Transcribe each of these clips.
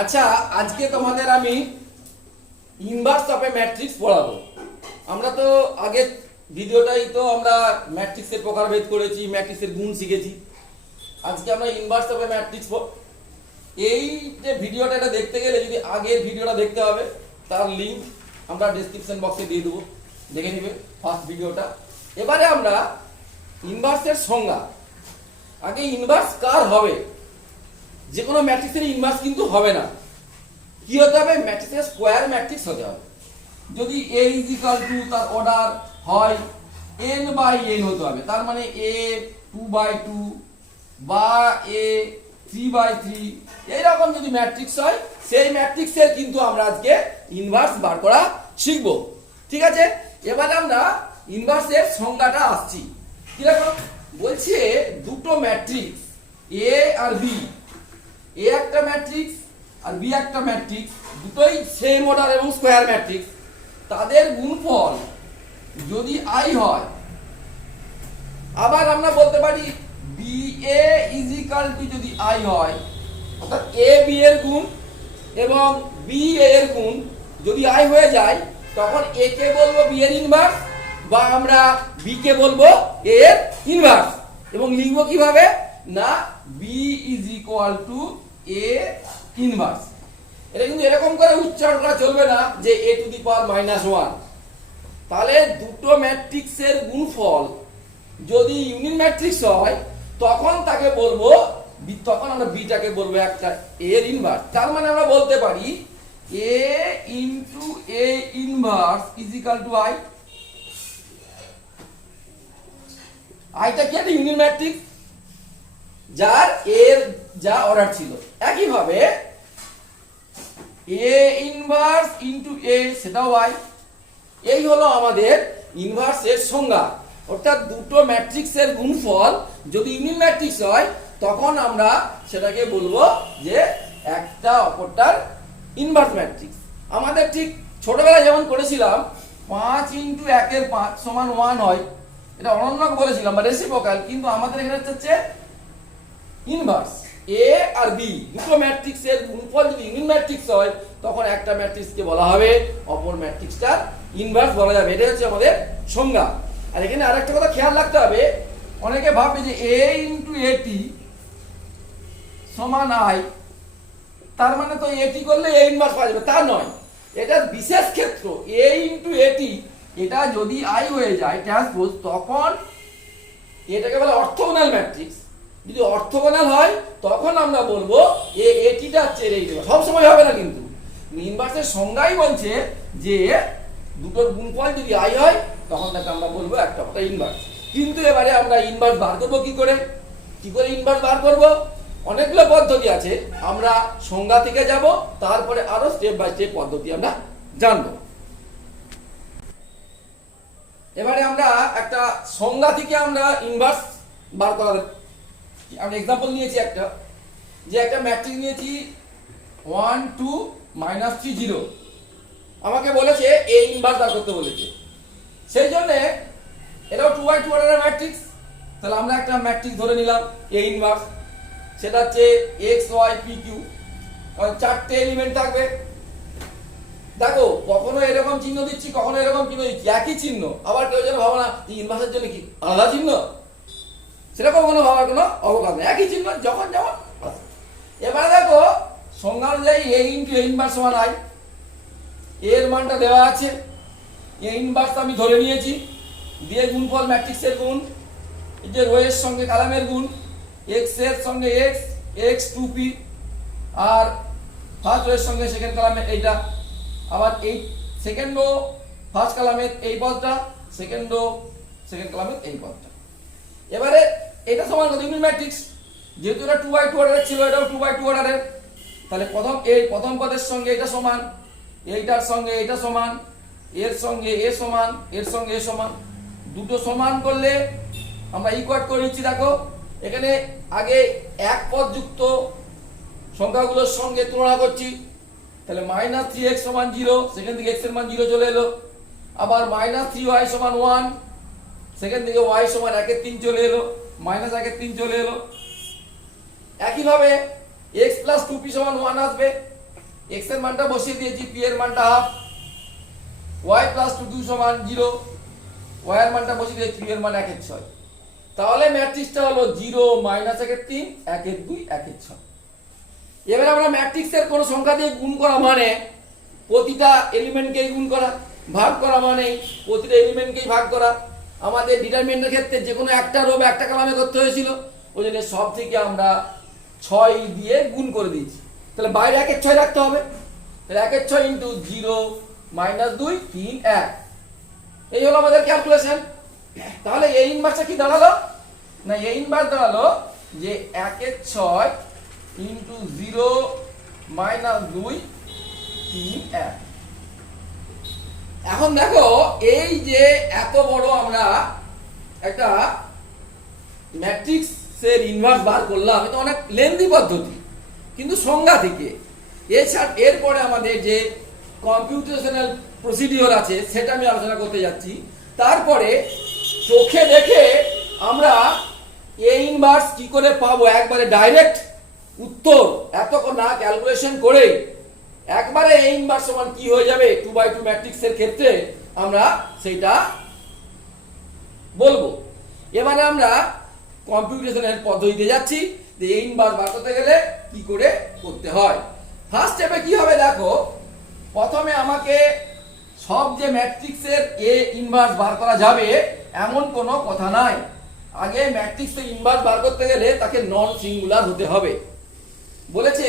আচ্ছা, আজকে তোমাদের আমি ইনভার্স অফ এ ম্যাট্রিক্স পড়াবো। আমরা তো আগে ভিডিওটাই তো আমরা ম্যাট্রিক্সের প্রকারভেদ করেছি, ম্যাট্রিক্সের গুণ শিখেছি। আজকে আমরা ইনভার্স অফ এ ম্যাট্রিক্স, এই যে ভিডিওটা এটা দেখতে গেলে যদি আগের ভিডিওটা দেখতে হবে, তার লিংক আমরা ডেসক্রিপশন বক্সে দিয়ে দেবো, দেখে নেবে ফার্স্ট ভিডিওটা। এবারে আমরা ইনভার্সের সংজ্ঞা, আগে ইনভার্স কার হবে, যে কোনো ম্যাট্রিক্সের ইনভার্স কিন্তু হবে না। কি হতে হবে? ম্যাট্রিক্সের স্কোয়ার ম্যাট্রিক্স হতে হবে। যদি a ইজ ইকুয়াল টু তার অর্ডার হয় n বাই n হতে হবে, তার মানে a 2/2 বা a 3/3, এইরকম যদি ম্যাট্রিক্স হয়, সেই ম্যাট্রিক্সের কিন্তু আমরা আজকে ইনভার্স বার করা শিখব। ঠিক আছে, এবারে আমরা ইনভার্সের সংজ্ঞাটা আসছি। কি দেখো বলছে, দুটো ম্যাট্রিক্স a আর b, এ একটা ম্যাট্রিক্স আর বি একটা ম্যাট্রিক্স, দুটোই সেম অর্ডার এবং স্কোয়ার ম্যাট্রিক্স, তাদের গুণফল যদি আই হয়, আবার আমরা বলতে পারি B A is equal to যদি আই হয়, অর্থাৎ এ বি এর গুণ এবং বি এ এর গুণ যদি আই হয়ে যায়, তখন এ কে বলবো বি এর ইনভার্স, বা আমরা বি কে বলবো এ এর ইনভার্স। এবং লিখবো কিভাবে না, B is equal to A inverse. এটা কিন্তু এরকম করে উচ্চারণ করা চলবে না যে a টু দি পাওয়ার -1। তাহলে দুটো ম্যাট্রিক্সের গুণফল যদি ইউনিট ম্যাট্রিক্স হয়, তখন তাকে বলবো, তখন আমরা বিটাকে বলবো একটা এর ইনভার্স। তার মানে আমরা বলতে পারি a into a inverse is equal two i। আইটা কি একটা ইউনিট ম্যাট্রিক্স যার এর যা অর্ডার ছিল। একইভাবে a ইনভার্স ইনটু a, সেটাও y। এই হলো আমাদের ইনভার্সের সংজ্ঞা। অর্থাৎ দুটো ম্যাট্রিক্সের গুণফল যদি ইউনিট ম্যাট্রিক্স হয়, তখন আমরা সেটাকে বলবো যে একটা অপরটার ইনভার্স ম্যাট্রিক্স। আমাদের ঠিক ছোটবেলায় যেমন করেছিলাম 5 ইনটু 1 5 সমান 1 হয়, এটা অনন্যক বলেছিলাম বা রেসিপ্রোকাল, কিন্তু আমাদের এখানে হচ্ছে ইনভার্স। এ আর বি দুটো ম্যাট্রিক্সের গুণফল যদি ইউনিট ম্যাট্রিক্স হয়, তখন একটা ম্যাট্রিক্সকে বলা হবে অপর ম্যাট্রিক্সটার ইনভার্স বলা যাবে। এটা হচ্ছে আমাদের সংজ্ঞা। আর এখানে আরেকটা কথা খেয়াল রাখতে হবে, অনেকে ভাববে যে a ইনটু এটি সমান i, তার মানে তো এটি করলে a ইনভার্স পাওয়া যাবে, তা নয়। এটা বিশেষ ক্ষেত্র, a ইনটু এটি, এটা যদি i হয়ে যায় ট্রান্সপোজ, তখন এটাকে বলে অর্থোগোনাল ম্যাট্রিক্স। যদি অর্থোগোনাল হয়, তখন আমরা বলবো এটিটা ছেড়ে দিতে হবে। সব সময় হবে না কিন্তু। ইনভার্সের সংজ্ঞাই বলছে যে দুটোর গুণফল যদি আই হয়, তখন তাকে আমরা বলবো একটা ইনভার্স। কিন্তু এবারে আমরা ইনভার্স বার করবো কি করে ইনভার্স বার করব? অনেকগুলো পদ্ধতি আছে, আমরা সংজ্ঞা থেকে যাব, তারপরে আরো স্টেপ বাই স্টেপ পদ্ধতি আমরা জানবো। এবারে আমরা একটা সংজ্ঞা থেকে আমরা ইনভার্স বার করা, আমি এক্সাম্পল নিয়েছি একটা, যে একটা ম্যাট্রিক্স নিয়েছি 1 2 -3 0, আমাকে বলেছে a ইনভার্স বার করতে বলেছে। সেই জন্য এটাও 2/2 অর্ডারের ম্যাট্রিক্স। তাহলে আমরা একটা ম্যাট্রিক্স ধরে নিলাম a ইনভার্স, সেটা হচ্ছে x y p q, কারণ চারটে এলিমেন্ট থাকবে। দেখো, কখনো এরকম চিহ্ন দিচ্ছি, কখনো এরকম চিহ্ন দিচ্ছি, একই চিহ্ন। আবার কেউ যেন ভাবো না যে ইনভার্সের জন্য কি আলাদা চিহ্ন, সেরকম কোনো ভাবার কোনো অবকাশ নেই, একই চিহ্ন যখন যেমন। এবারে দেখো, সংজ্ঞা অনুযায়ী a ইনটু a ইনভার্স সমান i, এর মানটা দেওয়া আছে, a ইনভার্স আমি ধরে নিয়েছি, দিয়ে গুণফল ম্যাট্রিক্সের গুণ, এই যে রো এর সঙ্গে কলামের গুণ, x এর সঙ্গে x, x 2p, আর ফার্স্ট রো এর সঙ্গে সেকেন্ড কলামের এইটা, আবার এই সেকেন্ড রো ফার্স্ট কলামের এই পদটা, সেকেন্ড রো সেকেন্ড কলামের এই পদটা। এবারে এটা সমান কত? Unit matrix. যেহেতু এটা 2/2 অর্ডারের ছিল, এটাও 2/2 অর্ডারের। তাহলে প্রথম পদের সঙ্গে এটা সমান, এইটার সঙ্গে এটা সমান, এর সঙ্গে এ সমান, এর সঙ্গে এ সমান, দুটো সমান করলে আমরা ইকুয়াল করে নিচ্ছি। দেখো, এখানে আগে এক পদ যুক্ত সংখ্যাগুলোর সঙ্গে তুলনা করছি। তাহলে -3x সমান 0, সেখান থেকে x এর মান 0 চলে এলো। আবার -3y সমান 1, সেখান থেকে y সমান 1/3 চলে এলো, -1/3 চলে এলো। একইভাবে x + 2p সমান 1 আসবে, x এর মানটা বসিয়ে দিয়েছি, p এর মানটা হাফ, y প্লাস 2 সমান 0, y এর মানটা বসিয়ে দিয়েছি, p এর মান 1 এর 6। তাহলে ম্যাট্রিক্সটা হলো 0 মাইনাস 1 এর 3 1 এর 2 1 এর 6। এবারে আমরা ম্যাট্রিক্সের কোন সংখ্যা দিয়ে গুণ করা মানে প্রতিটা এলিমেন্টকেই গুণ করা, ভাগ করা মানে প্রতিটা এলিমেন্টকেই ভাগ করা। আমাদের ডিটারমিনেন্টের ক্ষেত্রে যে কোনো একটা রো বা একটা কলামে করতে হয়েছিল, ওই জন্য সব থেকে আমরা 6 দিয়ে গুণ করে দিয়েছি। তাহলে বাইরে 1 এর 6 রাখতে হবে, তাহলে 1 এর 6 ইন্টু 0 মাইনাস 2 3 1, এই হলো আমাদের ক্যালকুলেশন। তাহলে এই ইনভার্সটা কি দাঁড়ালো, না এই ইনভার্স দাঁড়ালো যে 1 এর 6 ইন্টু 0 মাইনাস 2 3 1। এখন দেখো এই যে এত বড় আমরা একটা ম্যাট্রিক্সের ইনভার্স বার করলাম, এটা অনেক লেন্দি পদ্ধতি, কিন্তু সংজ্ঞা থেকে। এছাড়া এরপরে আমাদের যে কম্পিউটেশনাল প্রসিডিওর আছে সেটা আমি আলোচনা করতে যাচ্ছি। তারপরে চোখে দেখে আমরা এ ইনভার্স কি করে পাবো, একবারে ডাইরেক্ট উত্তর এত না ক্যালকুলেশন করে একবারে এ ইনভার্স সমান কি হয়ে যাবে 2/2 ম্যাট্রিক্সের ক্ষেত্রে আমরা সেটা বলবো। এবারে আমরা কম্পিউটেশনাল পদ্ধতিতে যাচ্ছি যে এ ইনভার্স বার করতে গেলে কি করে করতে হয়। ফার্স্ট স্টেপে কি হবে দেখো, প্রথমে আমাকে সব যে ম্যাট্রিক্সের এ ইনভার্স বার করা যাবে এমন কোনো কথা নাই। আগে ম্যাট্রিক্সের ইনভার্স বার করতে গেলে তাকে নন সিঙ্গুলার হতে হবে। বলেছে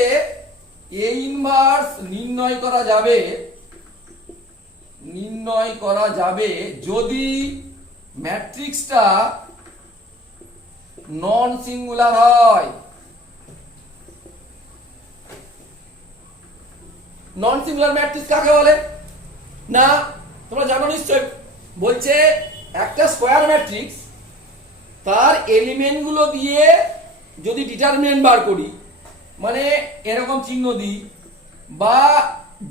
এ ইনভার্স নির্ণয় করা যাবে যদি ম্যাট্রিক্সটা নন সিঙ্গুলার হয়। নন সিঙ্গুলার ম্যাট্রিক্স কাকে বলে না তোমরা জানো নিশ্চয়। বলছে একটা স্কয়ার ম্যাট্রিক্স তার এলিমেন্ট গুলো দিয়ে যদি ডিটারমিনেন্ট বার করি, মানে এরকম চিহ্ন দিই বা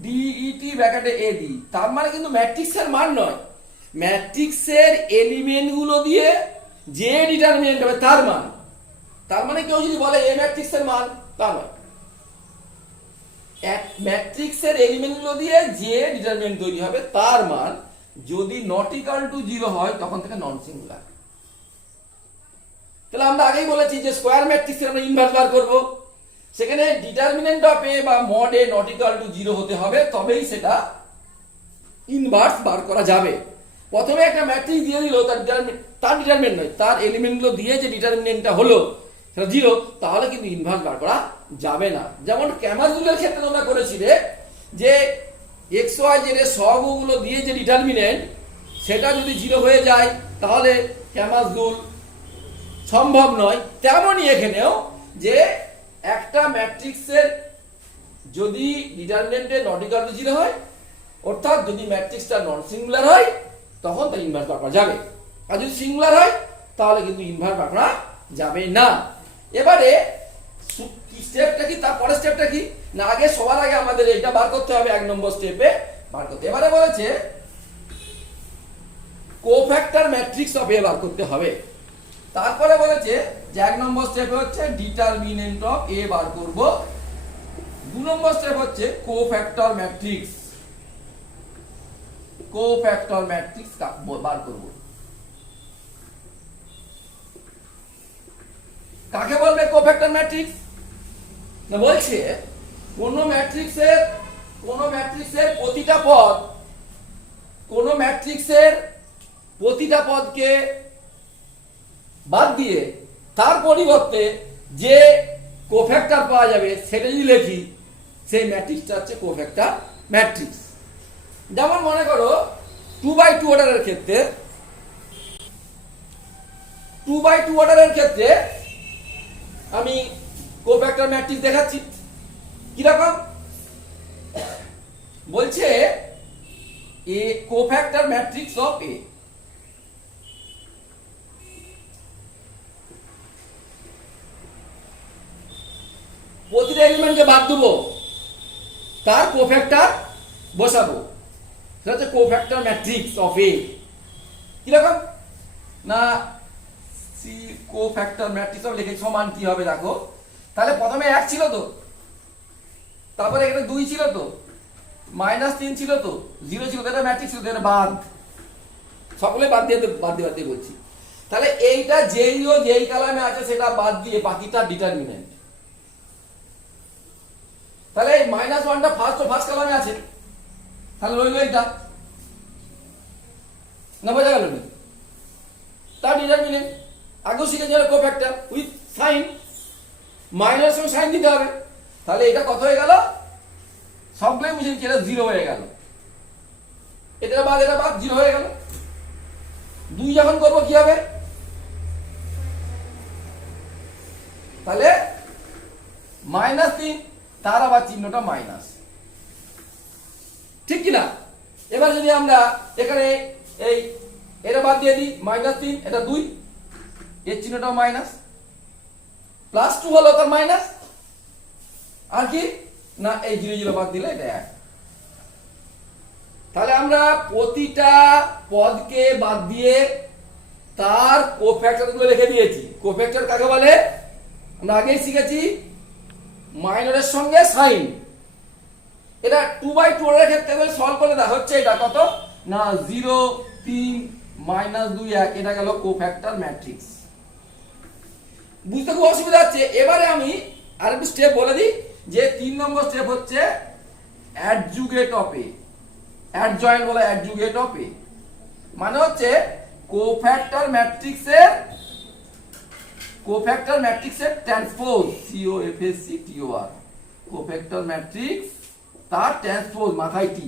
ডিইটি ব্র্যাকেটে এ দিই, তার মানে কিন্তু ম্যাট্রিক্সের মান নয়, ম্যাট্রিক্সের এলিমেন্ট গুলো দিয়ে যে ডিটারমিনেন্ট হবে তার মান। তার মানে কেউ যদি বলে এ ম্যাট্রিক্সের মান, তা নয়। ম্যাট্রিক্সের এলিমেন্ট গুলো দিয়ে যে ডিটারমিনেন্ট তৈরি হবে তার মান যদি নট ইকুয়াল টু 0 হয় তখন থেকে নন সিঙ্গুলার। তাহলে আমরা আগেই বলেছি যে স্কয়ার ম্যাট্রিক্সের আমরা ইনভার্স বার করব, সেখানে ডিটারমিনেন্ট অফ এ বা mod A not equal to 0 হতে হবে, তবেই সেটা ইনভার্স বার করা যাবে। প্রথমে একটা ম্যাট্রিক্স দিয়ে দিল, তার ডিটারমিনেন্ট নয়, তার এলিমেন্ট গুলো দিয়ে যে ডিটারমিনেন্টটা হলো সেটা 0, তাহলে কিন্তু ইনভার্স বার করা যাবে না। যেমন ক্যামাস-রুলের ক্ষেত্রে তোমরা করেছিলে যে এক্স ওয়াই জেড এর সহগগুলো দিয়ে যে ডিটারমিনেন্ট সেটা যদি 0 হয়ে যায় তাহলে ক্যামাস-রুল সম্ভব নয়। তেমনই এখানেও যে একটা ম্যাট্রিক্সের যদি ডিটারমিনেন্টে নট ইকুয়াল টু 0 হয়, অর্থাৎ যদি ম্যাট্রিক্সটা নন সিঙ্গুলার হয় তখন তার ইনভার্স বার করা যাবে, আর যদি সিঙ্গুলার হয় তাহলে কিন্তু ইনভার্স বার করা যাবে না। এবারে স্টেপটা কি, তারপরে স্টেপটা কি না, আগে সবার আগে আমাদের এইটা বার করতে হবে, 1 নম্বর স্টেপে বার করতে। এবারে বলেছে কোফ্যাক্টর ম্যাট্রিক্স অফ এ বার করতে হবে। তারপরে বলেছে যে 1 নম্বর স্টেপে হচ্ছে ডিটারমিনেন্ট অফ এ বার করব, 2 নম্বর স্টেপ হচ্ছে কোফ্যাক্টর ম্যাট্রিক্স বার করব। কাকে বলবে কোফ্যাক্টর ম্যাট্রিক্স না, বলছে কোন ম্যাট্রিক্সের প্রতিটা পদকে বাদ দিয়ে তার পরিবর্তে যে কোফ্যাক্টর পাওয়া যাবে সেটা যদি লিখি, সেই ম্যাট্রিক্সটা হচ্ছে কোফ্যাক্টর ম্যাট্রিক্স। যেমন মনে করো 2/2 অর্ডারের ক্ষেত্রে 2/2 অর্ডারের ক্ষেত্রে আমি কোফ্যাক্টর ম্যাট্রিক্স দেখাচ্ছি। কিরকম বলছে এ কোফ্যাক্টর ম্যাট্রিক্স অফ এ, প্রতিটা এলিমেন্টকে বাদ দেবো, তার কোফ্যাক্টর বসাবো, সেটা হচ্ছে কোফ্যাক্টর ম্যাট্রিক্স অফ এ। কিরকম না সি কোফ্যাক্টর ম্যাট্রিক্স অফ লিখে সমান কি হবে দেখো, তাহলে প্রথমে 1 ছিল তো তারপরে এখানে 2 ছিল তো, -3 ছিল তো, 0 ছিল তো, এটা ম্যাট্রিক্স ছিল তো, এটা বাদ। সকলে বাদ দিয়ে বলছি। তাহলে এইটা যেই কলামে আছে সেটা বাদ দিয়ে বাকিটা ডিটারমিনেন্ট। তাহলে এই -1টা ফার্স্ট কলামে আছে, তাহলে রইল এইটা, না বোঝা গেল না? তার ডিটারমিনেন্ট আগেও শিখেছি কোফ্যাক্টর উইথ সাইন, মাইনাস সঙ্গে সাইন দিতে হবে। তাহলে এটা কত হয়ে গেল? সবগুলোই মুছে দিচ্ছি, এটা 0 হয়ে গেল। এটা বাদ 0 হয়ে গেল। 2 যখন করবো কি হবে? তাহলে -3, তার আবার চিহ্নটা মাইনাস, ঠিক কিনা? এবার যদি আমরা এখানে এই এটা বাদ দিয়ে দিই, -3, এটা 2, এর চিহ্নটাও মাইনাস, +2 হলো তার মাইনাস, আর কি না এই 0 0 বাদ দিলে এটা 1। তাহলে আমরা প্রতিটা পদকে বাদ দিয়ে তার কোফ্যাক্টর গুলো লিখে দিয়েছি। কোফ্যাক্টর কাকে বলে? আমরা আগেই শিখেছি, মাইনরের সঙ্গে সাইন। এটা 2/2 এর ক্ষেত্রে সলভ করে দেওয়া হচ্ছে, এটা কত না 0 3 -2 1, এটা গেল কোফ্যাক্টর ম্যাট্রিক্স। বুঝতে খুব অসুবিধা হচ্ছে। এবারে আমি আরেকটি স্টেপ বলে দিই, যে 3 নম্বর স্টেপ হচ্ছে অ্যাডজুগেট অফ এ, অ্যাডজয়েন্ট বলে অ্যাডজুগেট অফ এ, মানে হচ্ছে কোফ্যাক্টর ম্যাট্রিক্সের ট্রান্সপোজ, COFACTOR, কোফ্যাক্টর ম্যাট্রিক্স তার ট্রান্সপোজ, মাথায় টি।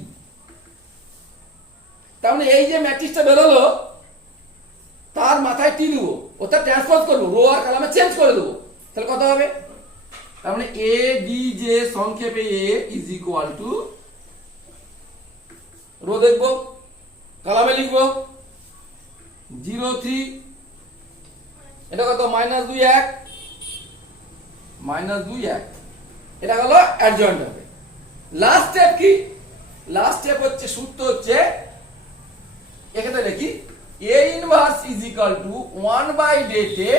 তার মানে এই যে ম্যাট্রিক্সটা বেরোলো তার মাথায় টি দেবো, ওটা ট্রান্সপোজ করবো, রো আর কলামে চেঞ্জ করে দেবো। তাহলে কত হবে? তার মানে ADJ সংক্ষেপে A is equal to, row দেখবো, কলামে লিখবো 0 3, এটা কত -2 1, -2 1, এটা গেল অ্যাডজয়েন্ট হবে। লাস্ট স্টেপ কি? লাস্ট স্টেপ হচ্ছে, সূত্র হচ্ছে এখানে লিখি A inverse is equal to 1/delta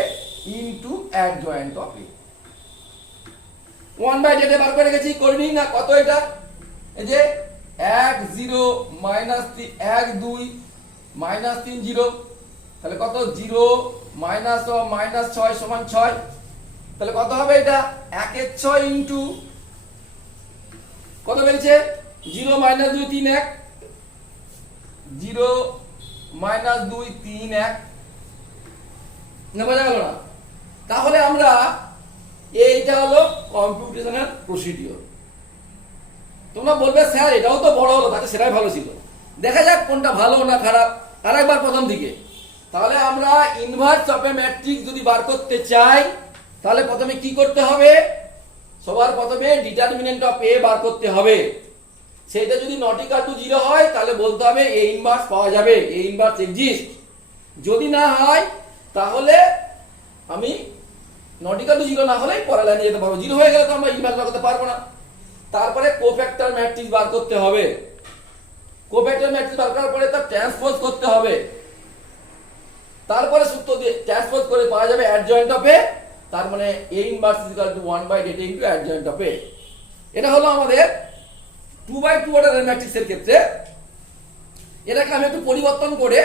into adjoint of A। 1/delta বার করে রেখেছি, করে নিই না? কত এটা? এই যে 1 0 -3 1 2 -3 0, তাহলে কত 0 -6 সমান 6। তাহলে কত হবে এটা? 1 এর 6 ইনটু কত বেরিয়েছে? 0 -2 3 1, 0 -2 3 1, না বোঝা গেল না? তাহলে আমরা এইটা হলো কম্পিউটেশনাল প্রসিডিওর। তোমরা বলবে স্যার এটাও তো বড় হলো, তাহলে সেটাই ভালো ছিল। দেখা যাক কোনটা ভালো না খারাপ, আরেকবার প্রথম দিকে। তাহলে আমরা ইনভার্স অফ এ ম্যাট্রিক্স যদি বার করতে চাই, তাহলে প্রথমে কি করতে হবে? সবার প্রথমে ডিটারমিনেন্ট অফ এ বার করতে হবে। সেটা যদি নট ইকুয়াল টু 0 হয়, তাহলে বলতে হবে এ ইনভার্স পাওয়া যাবে, এ ইনভার্স এক্সিস্ট। যদি না হয়, তাহলে আমি নট ইকুয়াল টু 0 না হলে পরের লাইনে যেতে পারবো। 0 হয়ে গেলে তো আমরা ইনভার্স বার করতে পারবো না। তারপরে কোফ্যাক্টর ম্যাট্রিক্স বার করতে হবে। কোফ্যাক্টর ম্যাট্রিক্স বার করার পরে তার ট্রান্সপোজ করতে হবে। তারপরে সূত্র দিয়ে ট্রান্সপোজ করে পাওয়া যাবে অ্যাডজয়েন্ট অফ এ, তার মানে A inverse is equal to 1/delta into adjoint of A. এটা হলো আমাদের 2/2 অর্ডারের ম্যাট্রিক্সের ক্ষেত্রে। এটাকে আমি একটু পরিবর্তন করে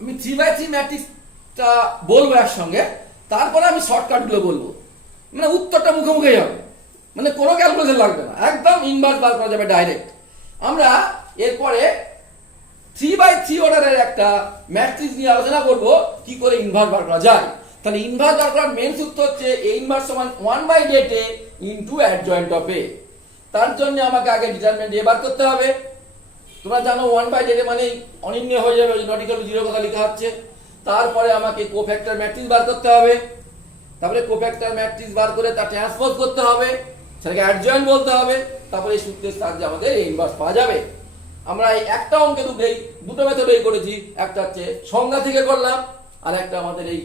আমি 3/3 ম্যাট্রিক্সটা বলবো একসঙ্গে, তারপরে আমি শর্টকাটগুলো বলবো, মানে উত্তরটা মুখে মুখেই হবে, মানে কোনো ক্যালকুলেশন লাগবে না, একদম ইনভার্স বার করা যাবে ডাইরেক্ট। আমরা এরপরে 3/3 অর্ডারের একটা ম্যাট্রিক্স নিয়ে আলোচনা করব, কি করে ইনভার্স বার করা যায়। তাহলে ইনভার্স বার করার মেন সূত্র হচ্ছে A ইনভার্স সমান 1/delta into adjoint of A। তার জন্য আমাকে আগে ডিটারমিনেন্ট A বার করতে হবে। তোমরা জানো 1/delta মানে অনির্ণয় হয়ে যাবে, নট ইকুয়াল টু 0 কথা লেখা হচ্ছে। তারপরে আমাকে কোফ্যাক্টর ম্যাট্রিক্স বার করতে হবে। তারপরে কোফ্যাক্টর ম্যাট্রিক্স বার করে তার ট্রান্সপোজ করতে হবে, সেটাকে অ্যাডজয়েন্ট বলতে হবে। তারপরে এই সূত্রের সাহায্যে আমাদের A ইনভার্স পাওয়া যাবে। আমরা এই একটা অঙ্কে দুটো মেথডেই করেছি, একটা হচ্ছে সংজ্ঞা থেকে করলাম, আর একটা আমাদের এই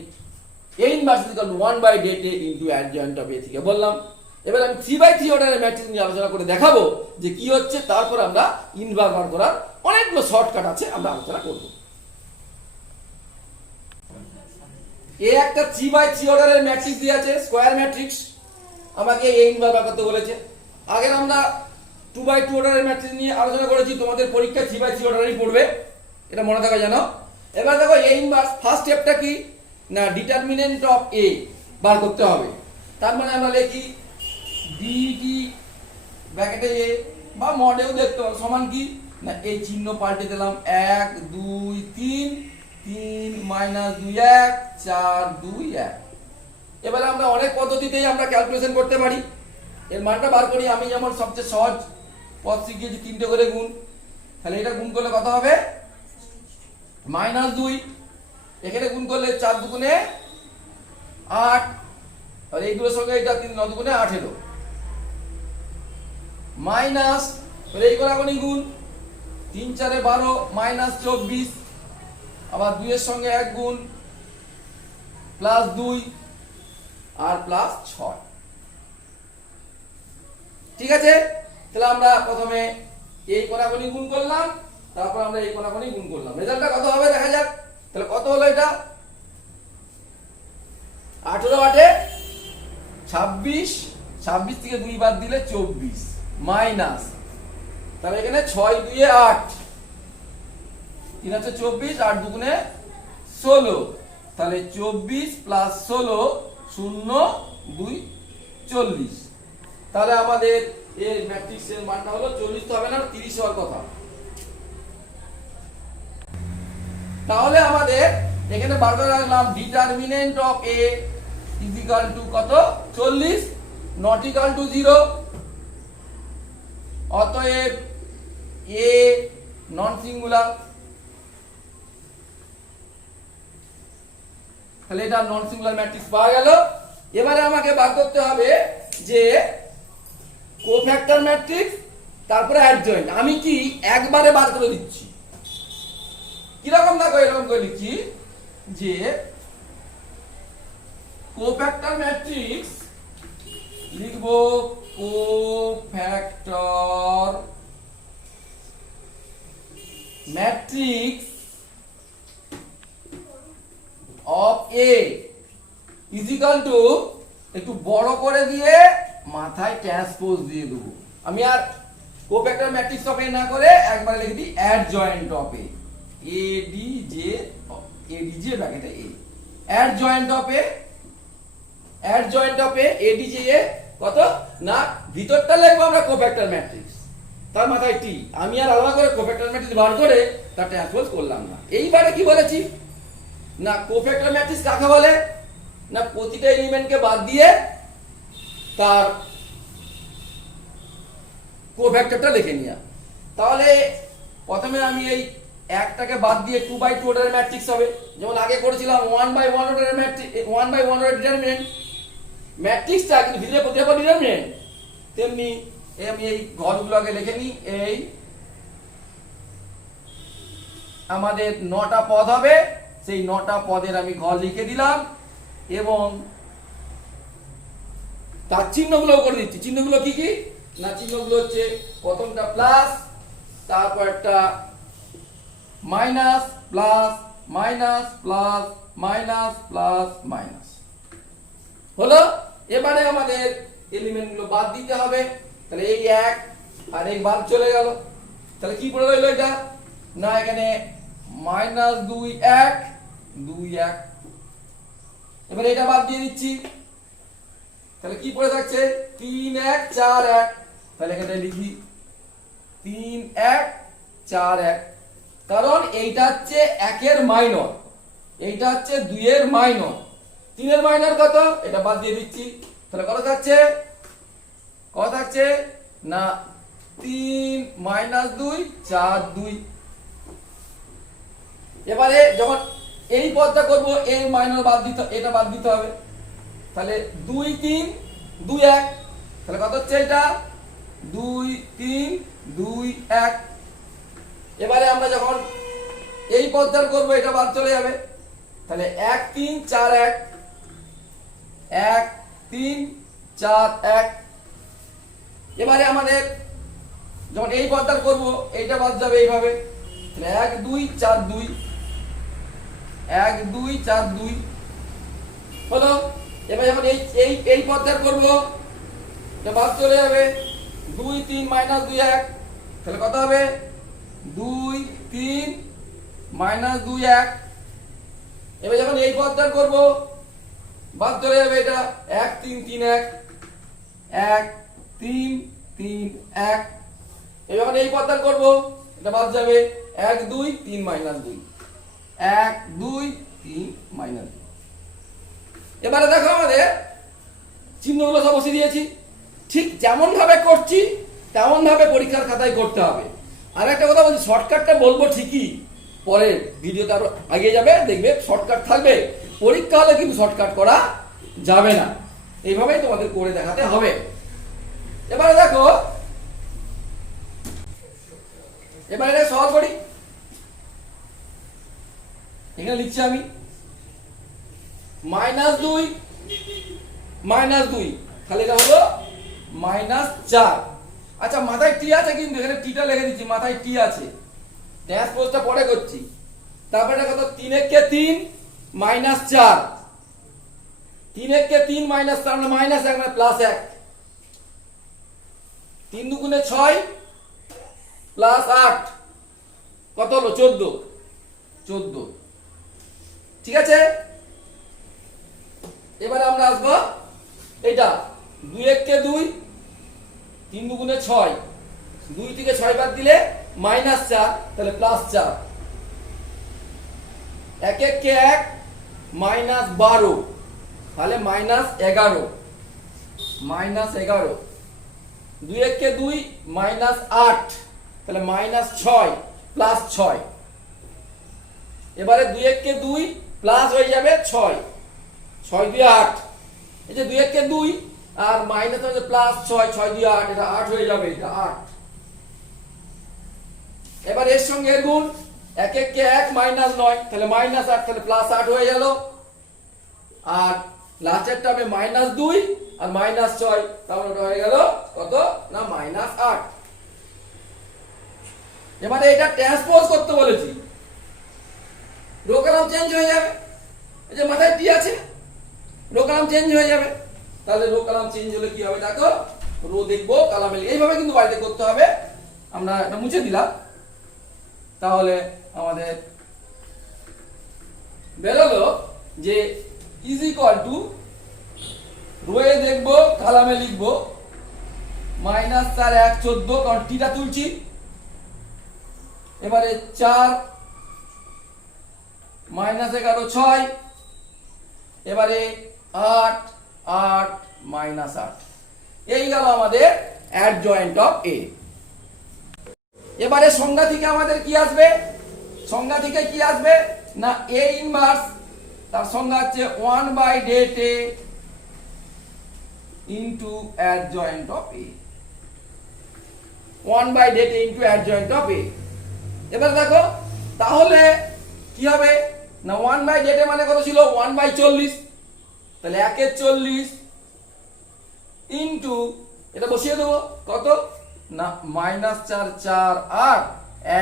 A inverse is equal to 1/delta into adjoint of A থেকে বললাম। এবার আমি 3/3 অর্ডারের ম্যাট্রিক্স নিয়ে আলোচনা করে দেখাবো যে কি হচ্ছে। তারপর আমরা ইনভার্স বার করার অনেকগুলো শর্টকাট আছে, আমরা আলোচনা করব। একটা 3/3 অর্ডারের ম্যাট্রিক্স দিয়ে আছে, স্কয়ার ম্যাট্রিক্স। আমাকে A ইনভার্স বার করতে বলেছে। আগের আমরা 2x2 অর্ডারের ম্যাট্রিক্স নিয়ে আলোচনা করেছি, তোমাদের পরীক্ষায় 3x3 অর্ডারই পড়বে, এটা মনে থাকা জানো। এবার দেখো এ ইনভার্স ফার্স্ট স্টেপটা কি না ডিটারমিনেন্ট অফ এ বার করতে হবে। তার মানে আমরা লিখি ডিটি ব্র্যাকেটে এ বা মডেও দেখতে হবে সমান কি না এই চিহ্ন পাল্টে দিলাম 1 2 3 3 -2 1 4 2 1। এবারে আমরা অনেক পদ্ধতিতেই আমরা ক্যালকুলেশন করতে পারি, এর মানটা বার করি। আমি যেমন সবচেয়ে সহজ পদ শিখিয়েছি 3টে করে গুণ, তাহলে এটা গুণ করলে কত হবে -2, এখানে গুণ করলে 4 দুগুণে 8, আর এইগুলোর সঙ্গে এটা 3 9 দুগুণে 18 মাইনাস, তাহলে এই কোনাগুনি গুণ 3 4 এ 12 -24, আবার 2 এর সঙ্গে 1 গুণ +2 আর +6। ঠিক আছে, তাহলে আমরা প্রথমে এই কোনাগুনি গুণ করলাম, তারপর আমরা এই কোনাগুনি গুণ করলাম, রেজাল্টটা কত হবে দেখা যাক। তাহলে কত হলো এটা 18 8 26, 26 থেকে 2 বাদ দিলে 24 মাইনাস, তাহলে এখানে 6 2 এ 8, 3 আছে 24, 8 দুগুণে 16, তাহলে 24 + 16 0 2 40। তাহলে আমাদের এর ম্যাট্রিক্সের মানটা হলো 40, তো হবে না 30 হওয়ার কথা। তাহলে আমাদের এখানে বার করে রাখলাম determinant of A is equal two কত 40 নট ইকুয়াল টু 0। অতএব এ নন সিঙ্গুলার, তাহলে এটা নন সিঙ্গুলার ম্যাট্রিক্স পাওয়া গেল। এবারে আমাকে বার করতে হবে যে কোফ্যাক্টর ম্যাট্রিক্স তারপরে অ্যাডজয়েন্ট। আমি কি একবারে বার করে দিচ্ছি, কিরকম দেখো এরকম করে লিখছি যে কোফ্যাক্টর ম্যাট্রিক্স লিখব cofactor matrix of A is equal two, একটু বড় করে দিয়ে মাথায় ট্রান্সপোজ দিয়ে দেবো। আমি আর কোফ্যাক্টর ম্যাট্রিক্স অফ এ না করে একবার লিখে দিই অ্যাডজয়েন্ট অফ এ, এডিজে ব্র্যাকেটে A, adjoint of A, adjoint of A ADJ A কত না ভিতরটা লিখবো আমরা কোফ্যাক্টর ম্যাট্রিক্স, তার মাথায় টি। আমি আর আলাদা করে কোফ্যাক্টর ম্যাট্রিক্স বার করে তার ট্রান্সপোজ করলাম না। এইবারে কি বলেছি না কোফ্যাক্টর ম্যাট্রিক্স কাকে বলে না প্রতিটা এলিমেন্টকে বাদ দিয়ে তার কোফ্যাক্টরটা লিখে নিয়া। তাহলে প্রথমে আমি এই একটাকে বাদ দিয়ে 2x2 অর্ডারের ম্যাট্রিক্স হবে, যেমন আগে করেছিলাম 1x1 অর্ডারের ম্যাট্রিক্স, 1x1 অর্ডারের ডিটারমিনেন্ট ম্যাট্রিক্সটা কিন্তু ভিতরে প্রতিটা ডিটারমিনেন্ট, তেমনি আমি এই ঘরগুলো আগে লিখে নিই। এই আমাদের 9টা পদ হবে, সেই 9টা পদের আমি ঘর লিখে দিলাম এবং তার চিহ্নগুলো করে দিচ্ছি। চিহ্নগুলো কি কি না চিহ্নগুলো হচ্ছে প্রথমটা প্লাস, তারপর একটা minus plus minus plus minus plus minus হলো। এবারে আমাদের এলিমেন্টগুলো বাদ দিতে হবে, তাহলে এই 1 আর এই বাদ চলে গেল, তাহলে কি পড়ে রইল এটা না এখানে -2 1 2 1। এবারে এটা বাদ দিয়ে দিচ্ছি, তাহলে কি পড়ে থাকছে 3 1 4 1, তাহলে এখানে লিখি 3 1 4 1, কারণ এইটা হচ্ছে 1 এর মাইনর, এইটা হচ্ছে 2 এর মাইনর, 3 এর মাইনর কত এটা বাদ দিয়ে দিচ্ছি, তাহলে কত থাকছে না 3 -2 4 2। এবারে যখন এই পদটা করব এই মাইনর বাদ দিতে, এটা বাদ দিতে হবে, তাহলে 2 3 2 1, তাহলে কত হচ্ছে এটা 2 3 2 1। এবারে আমরা যখন এই পদটা করব এটা বাদ চলে যাবে, তাহলে 1 3 4 1 1 3 4 1। এবারে আমাদের যখন এই পদটা করব এইটা বাদ যাবে এইভাবে, তাহলে 1 2 4 2 1 2 4 2 হলো। এবার যখন এই পদটা করব এটা বাদ চলে যাবে, 2 3 মাইনাস 2 1, তাহলে কত হবে 2 3 মাইনাস 2 1। এবার যখন এই পদটা করব বাদ চলে যাবে, এটা 1 3 3 1 1 3 3 1। এবার যখন এই পদটা করব এটা বাদ যাবে 1 2 3 মাইনাস 2 1 2 3 মাইনাস 2। এবারে দেখো আমাদের চিহ্নগুলো সব বসিয়ে দিয়েছি, ঠিক যেমন ভাবে করছি তেমন ভাবে পরীক্ষার খাতায় করতে হবে। আর একটা কথা বলছি, শর্টকাটটা বলবো ঠিকই, পরে ভিডিওতে আরো এগিয়ে যাবে, দেখবে শর্টকাট থাকবে। পরীক্ষা হলে কিন্তু শর্টকাট করা যাবে না, এইভাবেই তোমাদের করে দেখাতে হবে। এবারে দেখো, এবারে এটা সলভ করি। এখানে লিখছি আমি -2 -2, তাহলে এটা হলো -4। আচ্ছা মাথায় টি আছে, কিন্তু এখানে টিটা লিখে দিচ্ছি, মাথায় টি আছে, ড্যাশ পোস্টটা পরে করছি। তারপরে কত 3 1 কে 3 -4, 3 1 কে 3 -4 মানে -1 মানে +1, 3 2 গুণে 6 +8 কত হলো 14। ঠিক আছে, এবারে আমরা আসবো এটা 2 1 কে 2, 3 2 গুণে 6, 2 থেকে 6 বাদ দিলে -4, তাহলে +4, 1 1 কে 1 -12, তাহলে -11, 2 1 কে 2 -8, তাহলে -6 +6। এবারে 2 1 কে 2 প্লাস হয়ে যাবে 6, 6 2 8, এই যে 2 1 কে 2 আর মাইনাস হয়ে যাবে +6, 6 2 8, এটা 8 হয়ে যাবে, এটা 8। এবার এর সঙ্গে এর গুণ, 1 1 কে 1 -9, তাহলে -8, তাহলে +8 হয়ে গেল। আর লাস্টের টার্মে -2 আর -6, তাহলে ওটা হয়ে গেল কত না -8। এবারে এটা ট্রান্সপোজ করতে বলেছি, রো কলাম চেঞ্জ হয়ে যাবে, এই যে মাথায় টি আছে, রো কলাম চেঞ্জ হয়ে যাবে। তাহলে রো কলাম চেঞ্জ হলে কি হবে দেখো, রো দেখবো কলামে, এইভাবে কিন্তু বাড়িতে করতে হবে। আমরা এটা মুছে দিলাম, তাহলে আমাদের বেরোলো যে ইজ ইকুয়াল টু, রোয়ে দেখবো কলামে লিখবো -4 1 14, কারণ টিটা তুলছি। এবারে 4 -11 6, এবারে 8 8 -8, এই গেল আমাদের অ্যাডজয়েন্ট অফ এ। এবারে সংজ্ঞা থেকে আমাদের কি আসবে, সংজ্ঞা থেকে কি আসবে না এ ইনভার্স, তার সংজ্ঞা হচ্ছে 1/det into adjoint of A, 1/det into adjoint of A. এবার দেখো তাহলে কি হবে না 1/det মানে কত ছিল 1/40, তাহলে 1 এর 40 ইনটু এটা বসিয়ে দেবো কত না -4 4 8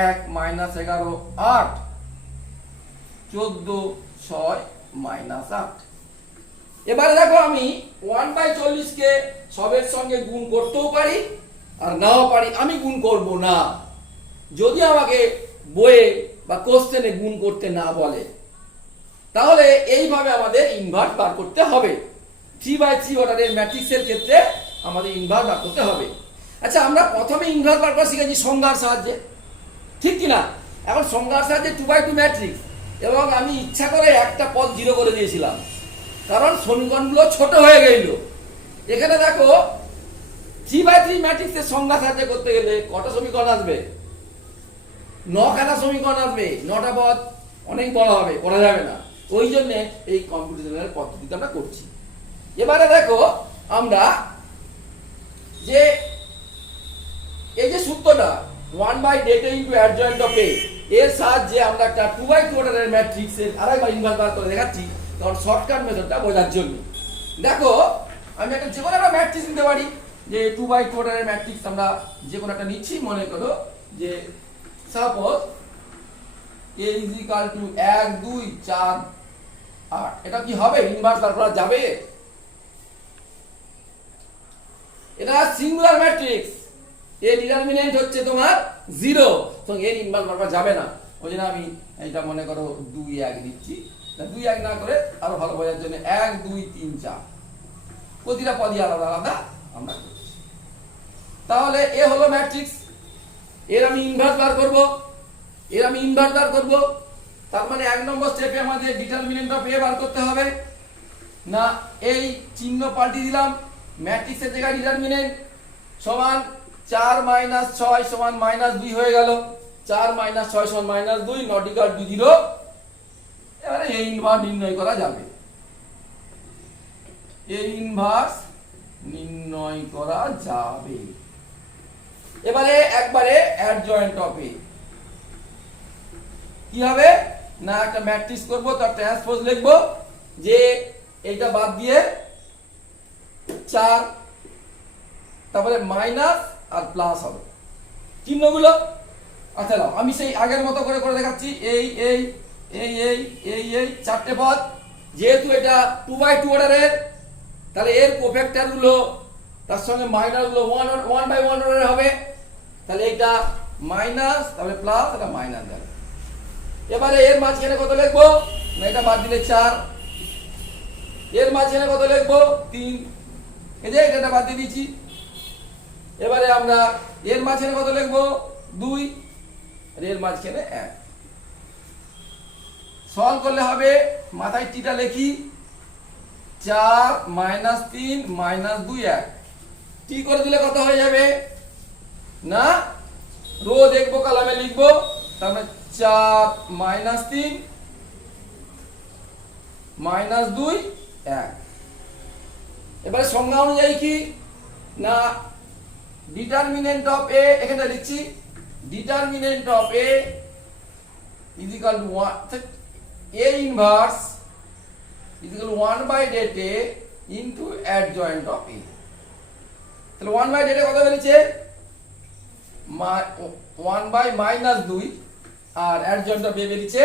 1 -11 8 14 6 -8। এবারে দেখো আমি 1/40 কে সবের সঙ্গে গুণ করতেও পারি আর নাও পারি, আমি গুণ করব না যদি আমাকে বইয়ে বা কোশ্চেনে গুণ করতে না বলে। তাহলে এইভাবে আমাদের ইনভার্স বার করতে হবে, 3/3 অর্ডারের ম্যাট্রিক্সের ক্ষেত্রে আমাদের ইনভার্স বার করতে হবে। আচ্ছা আমরা প্রথমে ইনভার্স বার করা শিখেছি সংজ্ঞার সাহায্যে, ঠিক কিনা? এখন সংজ্ঞার সাহায্যে 2/2 ম্যাট্রিক্স, এবং আমি ইচ্ছা করে একটা পদ 0 করে দিয়েছিলাম, কারণ সমীকরণগুলো ছোট হয়ে গেল। এখানে দেখো 3/3 ম্যাট্রিক্সের সংজ্ঞা সাহায্যে করতে গেলে কত সমীকরণ আসবে, 9খানা সমীকরণ আসবে, 9টা পদ অনেক বড় হবে, করা যাবে না, ওই জন্য এই কম্পিউটেশনাল পদ্ধতিতে আমরা করছি। এবারে দেখো আমরা যে এই যে সূত্রটা 1/det ইনটু অ্যাডজয়েন্ট অফ এ, এর সাহায্যে আমরা একটা 2/2 অর্ডারের ম্যাট্রিক্সের আরেকবার ইনভার্স বার করে দেখাচ্ছি, কারণ শর্টকাট মেথডটা বোঝার জন্য। দেখো আমি একটা যে কোনো একটা ম্যাট্রিক্স নিতে পারি, যে 2/2 অর্ডারের ম্যাট্রিক্স আমরা যে কোনো একটা নিচ্ছি, মনে করো যে suppose a is equal to 1 2 4 8, এটা কি হবে ইনভার্স বার করা যাবে? এটা সিঙ্গুলার ম্যাট্রিক্স, এর ডিটারমিনেন্ট হচ্ছে তোমার 0, তো এর ইনভার্স বারবার যাবে না। ওই জন্য আমি এটা মনে করো 2 1 দিচ্ছি, 2 1 না করে আরো ভালো বোঝার জন্য 1 2 3 4 প্রতিটা পদই আলাদা আলাদা আমরা করছি। তাহলে এ হলো ম্যাট্রিক্স, এর আমি ইনভার্স বার করব, এর আমি ইনভার্স বার করব। তার মানে 1 নম্বর স্টেপে আমাদের ডিটারমিনেন্ট অফ এ বার করতে হবে না, এই চিহ্ন পাল্টে দিলাম, ম্যাট্রিক্সের জায়গায় ডিটারমিনেন্ট সমান 4 - 6 সমান -2 হয়ে গেল, 4 - 6 সমান -2 নট ইকুয়াল টু 0। এবারে এ ইনভার্স নির্ণয় করা যাবে, এ ইনভার্স নির্ণয় করা যাবে। এবারে একবারে অ্যাডজয়েন্ট অফ এ কি হবে না, একটা ম্যাট্রিক্স করব, তার ট্রান্সপোজ লিখব, যে এইটা বাদ দিয়ে 4, তারপরে মাইনাস আর প্লাস হবে চিহ্নগুলো। আচ্ছা নাও আমি সেই আগের মতো করে করে দেখাচ্ছি। এই এই এই এই এই এই চারটে পদ, যেহেতু এটা 2/2 অর্ডারের, তাহলে এর কোফ্যাক্টর গুলো তার সঙ্গে মাইনাস গুলো 1/1 অর্ডারের হবে, তাহলে এটা মাইনাস তারপরে প্লাস, এটা মাইনাস যাবে। এবারে এর মাঝখানে কত লিখবো না, এটা বাদ দিলে 4, এর মাঝখানে কত লিখবো 3, এই যে এটা বাদ দিয়ে দিয়েছি। এবারে আমরা এর মাঝখানে কত লিখবো 2, আর এর মাঝখানে 1। সলভ করলে হবে, মাথায় টিটা লিখি, 4 - 3 - 2 1, টি করে দিলে কত হয়ে যাবে না, রো দেখবো কলামে লিখবো, তারপরে 4 - 3 - 2 1। এবারে সংজ্ঞা অনুযায়ী কি না, ডিটারমিনেন্ট অফ এ এখানে লিখছি, determinant of A is equal to 1, A inverse is equal to 1/det into adjoint of A. তাহলে 1/det কত বেরিয়েছে 1/-2, আর অ্যাডজয়েন্ট অফ এ বেরিয়েছে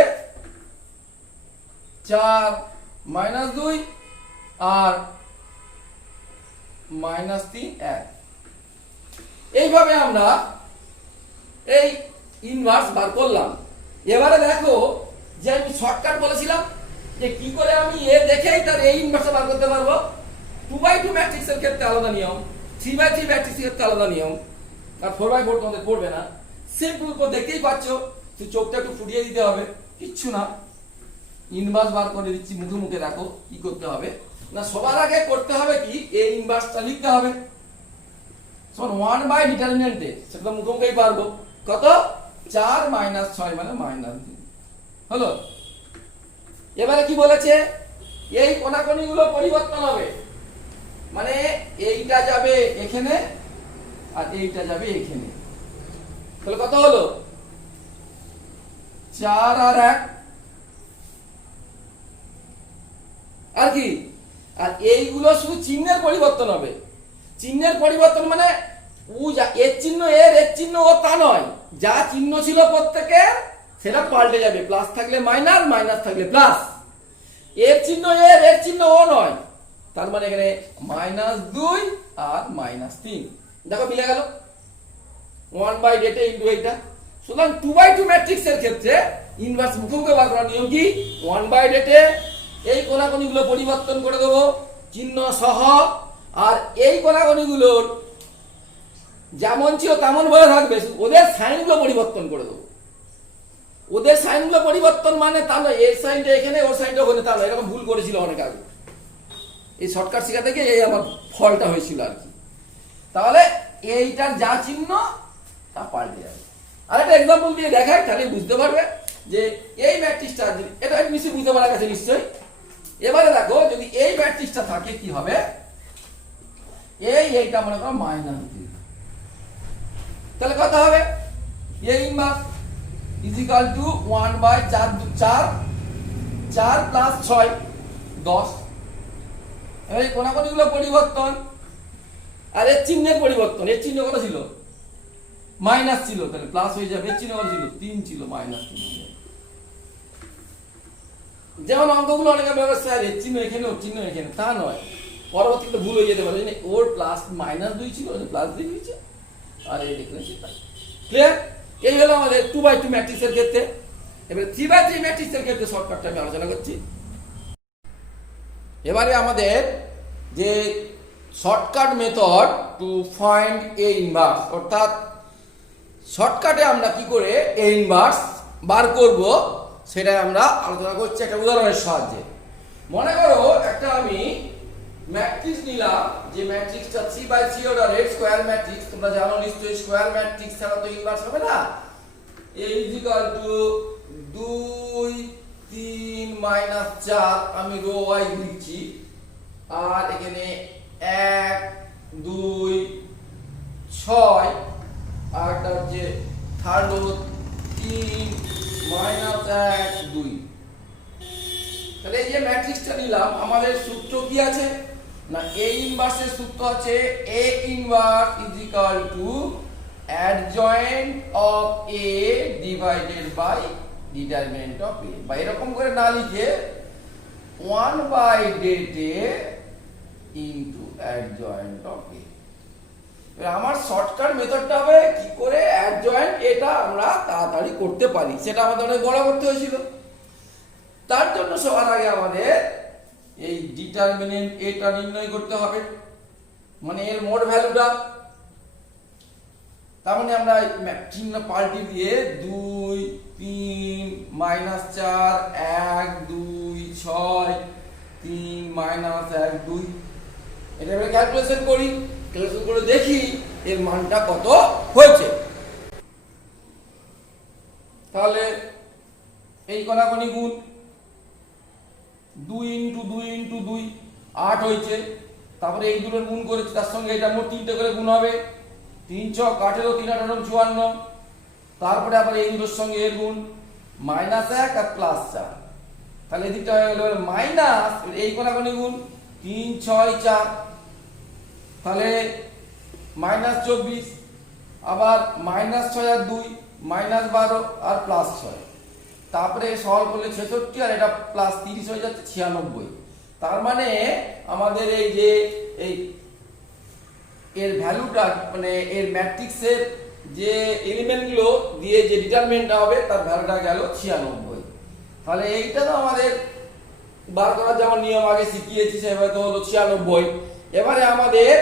4 - 2 আর -3 1। এইভাবে আমরা এই ইনভার্স বার করলাম। এবারে দেখো যে আমি শর্টকাট বলেছিলাম যে কি করে আমি এ দেখেই তার এই ইনভার্স বার করতে পারবো। 2/2 ম্যাট্রিক্সের ক্ষেত্রে আলাদা নিয়ম, 3/3 ম্যাট্রিক্সের ক্ষেত্রে আলাদা নিয়ম, আর 4/4 তোমাদের পড়বে না। সিম্পল তো দেখতেই পাচ্ছ, তুই চোখটা একটু ফুটিয়ে দিতে হবে, কিচ্ছু না। ইনভার্স বার করে দিচ্ছি, মুখে মুখে দেখো কি করতে হবে না, সবার আগে করতে হবে কি, এই ইনভার্সটা লিখতে হবে। 1 ডিটারমিনেন্টে সেটা মুখে মুখেই পারবো, কত 4 - 6 মানে -2 হলো। এবারে কি বলেছে, এই কোণাকোণি গুলো পরিবর্তন হবে, মানে এইটা যাবে এখানে আর এইটা যাবে এখানে, তাহলে কত হলো 4 আর 1, আর কি, আর এইগুলো শুধু চিহ্নের পরিবর্তন হবে। চিহ্নের পরিবর্তন মানে এর চিহ্ন এর চিহ্ন ও তা নয়, যা চিহ্ন ছিল প্রত্যেকের সেটা পাল্টে যাবে, প্লাস থাকলে মাইনাস, মাইনাস থাকলে প্লাস। এর চিহ্ন এর চিহ্ন ও নয়, তার মানে এখানে -2 আর -3, দেখো মিলে গেল 1/det ইনটু এইটা। সুতরাং 2/2 ম্যাট্রিক্সের ক্ষেত্রে ইনভার্স মুখোমুখি বার করার নিয়ম কি, 1/det এই কোণাকোণিগুলো পরিবর্তন করে দেবো চিহ্ন সহ, আর এই কোণাকোণিগুলোর যেমন ছিল তেমন ভাবে থাকবে, ওদের সাইনগুলো পরিবর্তন করে দেবো। ওদের সাইনগুলো পরিবর্তন মানে তা নয় এর সাইনটা এখানে ওর সাইনটা ওখানে, তা নয়, এরকম ভুল করেছিল অনেক আগে। এই শর্টকাট শেখা থেকে এই আমার ফলটা হয়েছিল আর কি। তাহলে এইটার যা চিহ্ন তা পাল্টে যাবে। আর একটা এক্সাম্পল দিয়ে দেখাই, তাহলে বুঝতে পারবে যে এই ম্যাট্রিক্সটা, এটা নিশ্চয়ই বুঝতে পারা গেছে নিশ্চয়ই। এবারে দেখো যদি এই ম্যাট্রিক্সটা থাকে কি হবে, এইটা মনে করো -2, তাহলে কত হবে A inverse is equal to 1/4 4 plus 6 10। এবার এই কোণাকোণিগুলো পরিবর্তন আর এর চিহ্নের পরিবর্তন। এর চিহ্ন কত ছিল মাইনাস ছিল, তাহলে প্লাস হয়ে যাবে। এর চিহ্ন কত ছিল 3 ছিল, -3 হয়ে যাবে। যেমন অঙ্কগুলো অনেক ব্যবস্থা, এর চিহ্ন এখানে ওর চিহ্ন এখানে, তা নয়, পরবর্তীতে ভুল হয়ে যেতে পারে। ওর প্লাস -2 ছিল, প্লাস 2 হয়েছে, আর এই দেখুন সেটা ক্লিয়ার। এই হলো আমাদের 2x2 ম্যাট্রিক্সের ক্ষেত্রে। এবারে 3x3 ম্যাট্রিক্সের ক্ষেত্রে শর্টকাটটা আমি আলোচনা করছি। এবারে আমাদের যে shortcut method to find A inverse, অর্থাৎ শর্টকাটে আমরা কি করে এ ইনভার্স বার করব সেটাই আমরা আলোচনা করছি একটা উদাহরণের সাহায্যে। মনে করো একটা আমি ম্যাট্রিক্স নিলাম, যে ম্যাট্রিক্সটা 3x3 অর্ডারের স্কয়ার ম্যাট্রিক্স। তোমরা জানো নিশ্চয়ই স্কয়ার ম্যাট্রিক্স ছাড়া তো ইনভার্স হবে না। a = 2 3 4 আমি রো ওয়াইজ লিখছি, আর এখানে 1 2 6 আর একটা হচ্ছে থার্ড রো 3 1 2। তাহলে এই যে ম্যাট্রিক্সটা নিলাম, আমাদের সূত্র কি আছে না, a ইনভার্সের সূত্র আছে a inverse = adjoint of a divided by determinant of a, বা এরকম করে না লিখে 1/det a into adjoint of a। আমার শর্টকাট মেথডটা হবে কি করে অ্যাডজয়েন্ট এটা আমরা তাড়াতাড়ি করতে পারি, সেটা আমাদের অনেক বড় করতে হয়েছিল। তার জন্য সবার আগে আমাদের এই ডিটারমিনেন্ট এটা নির্ণয় করতে হবে, মানে এর মোড ভ্যালুটা। তার মানে আমরা চিহ্ন পাল্টি দিয়ে 2 3 -4 1 2 6 3 1 2 এটা আমরা ক্যালকুলেশন করি। ক্যালকুলেশন করে দেখি এর মানটা কত হয়েছে। তাহলে এই কণাকণি গুণ 2 × 2 × 2 8 হয়েছে। তারপরে এই দুটোর গুণ করেছি, তার সঙ্গে এটা মোট 3টে করে গুণ হবে। 3 ছক 18 3 18 54। তারপরে আবার এই দুটোর সঙ্গে এর গুণ -1 আর +4। তাহলে এদিকটা হয়ে গেল মাইনাস এই কণাকণি গুণ 3 6 4, তাহলে -24। আবার -6 আর 2 -12 আর +6। তারপরে সরল করলে 66 আর এটা +30 হয়ে যাচ্ছে 96। তার মানে আমাদের এই যে এই এর ভ্যালুটা, মানে এর ম্যাট্রিক্সের যে এলিমেন্টগুলো দিয়ে যে ডিটারমিনেন্টটা হবে তার ভ্যালুটা গেল 96। তাহলে এইটা তো আমাদের বার করার যেমন নিয়ম আগে শিখিয়েছি সেভাবে তো হলো 96। এবারে আমাদের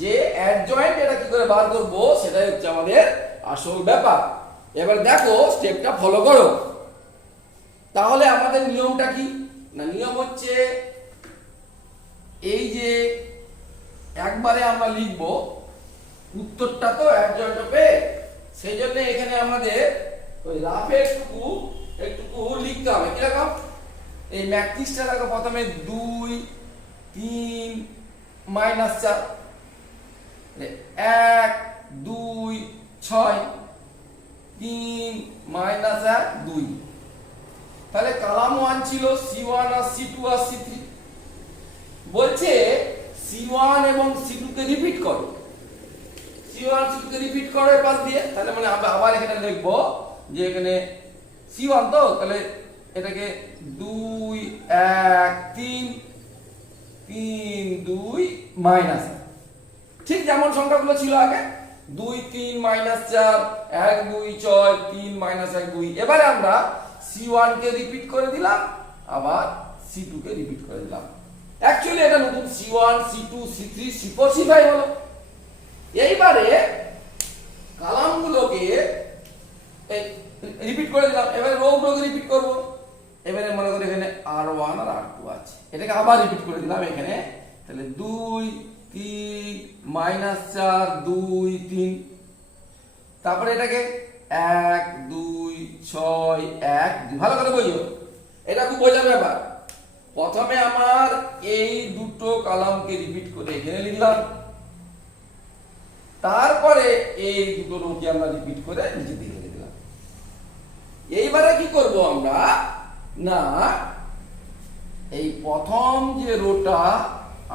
যে অ্যাডজয়েন্ট এটা কি করে বার করব সেটাই হচ্ছে আমাদের আসল ব্যাপার। এবার দেখো স্টেপটা ফলো করো। তাহলে আমাদের নিয়মটা কি না, নিয়ম হচ্ছে এই যে একবারে আমরা লিখব উত্তরটা তো অ্যাডজয়েন্ট হবে, সেই জন্য এখানে আমাদের ওই রাফে একটু লিখতে হবে। কিরকম এই ম্যাট্রিক্সটা দেখো, প্রথমে 2 3 -4 1 2 6 3 -1 2। তাহলে কলাম 1 ছিল C1 আর C2 আর C3। বলছে C1 এবং C2 কে রিপিট করো, C1 C2 কে রিপিট করো এই পাশ দিয়ে। তাহলে মানে আমরা আবার এখানে লিখব যে এখানে C1 তো, তাহলে এটাকে 2 1 3 3 2 -1, ঠিক যেমন সংখ্যাগুলো ছিল আগে 2 3 -4 1 2 6 3 -1 2। এবারে আমরা C1 কে রিপিট করে দিলাম, আবার C2 কে রিপিট করে দিলাম। অ্যাকচুয়ালি এটা নতুন C1 C2 C3 C4 C5 হলো। এইবারে কলামগুলোকে রিপিট করে দিলাম, এবারে রোগুলোকে রিপিট করব। এবারে মনে করি এখানে R1 আর R2 আছে, এটাকে আবার রিপিট করে দিলাম এখানে। তাহলে 2 3 -4 2 3। তারপরে এটাকে 1 2 6 1 2। ভালো করে বুঝো, এটা খুব বোঝার ব্যাপার। প্রথমে আমার এই দুটো কলামকে রিপিট করে এখানে লিখলাম, তারপরে এই দুটো রোকে আমরা রিপিট করে নিচে দিকে লিখে দিলাম। এইবারে কি করব আমরা না, এই প্রথম যে রোটা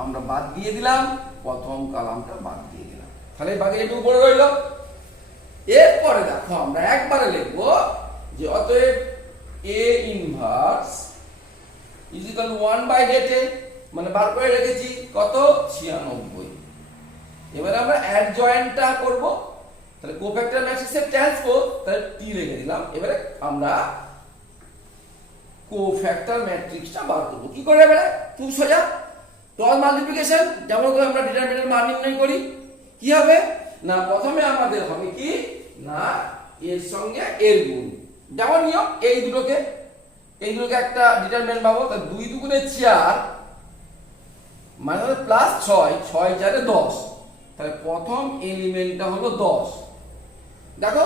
আমরা বাদ দিয়ে দিলাম, প্রথম কলামটা বাদ দিয়ে দিলাম, তাহলে বাকি যেটা উপরে রইল। এরপরে দেখো আমরা একবারে লিখব যে অতএব A ইনভার্স = 1/det, মানে বার করে রেখেছি কত 96। এবারে আমরা অ্যাডজয়েন্টটা করব। তাহলে কোফ্যাক্টর ম্যাট্রিক্সের ট্রান্সপোজ তাহলে টি লিখে দিলাম। এবারে আমরা কোফ্যাক্টর ম্যাট্রিক্সটা বার করব। কি করে এবারে? খুব সোজা, ক্রস মাল্টিপ্লিকেশন। যেমন করে আমরা ডিটারমিনেন্টের মান নির্ণয় করি, কি হবে না প্রথমে আমাদের হবে কি না এর সঙ্গে এর গুণ। যেমন নিয়ম এই দুটোকে একটা ডিটারমিনেন্ট পাবো, তাহলে 2 দুগুণে 4 মানে প্লাস 6, 6 4 10। তাহলে প্রথম এলিমেন্টটা হলো 10। দেখো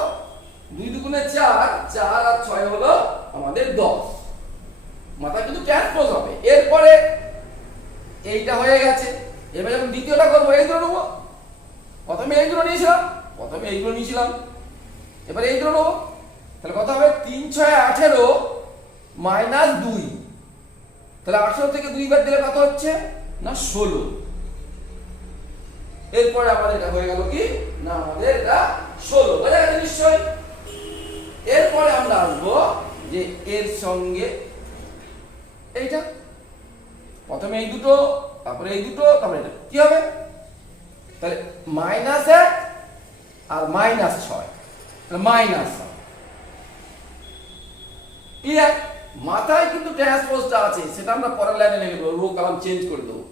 2 দুগুণে 4, 4 আর 6 হলো আমাদের 10। মাথা কিন্তু ট্রান্সপোজ হবে। এরপরে এইটা হয়ে গেছে, এবার যখন দ্বিতীয়টা করবো এই দুটো নেবো। প্রথমে এই দুটো নিয়েছিলাম, এবার এই দুটো নেবো। তাহলে কত হবে 3 6 18 মাইনাস 2। তাহলে 18 থেকে 2 বাদ দিলে কত হচ্ছে না 16। এরপরে আমাদের এটা হয়ে গেল কি না আমাদের এটা 16 বোঝা গেছে নিশ্চয়। এরপরে আমরা আসবো যে এর সঙ্গে এইটা, প্রথমে এই দুটো, তারপরে এই দুটো, তারপরে এটা কি হবে তাহলে -1 আর -6 তাহলে -6। ক্লিয়ার? মাথায় কিন্তু ট্রান্সপোজটা আছে, সেটা আমরা পরের লাইনে লিখে দেবো, রো কলাম চেঞ্জ করে দেবো।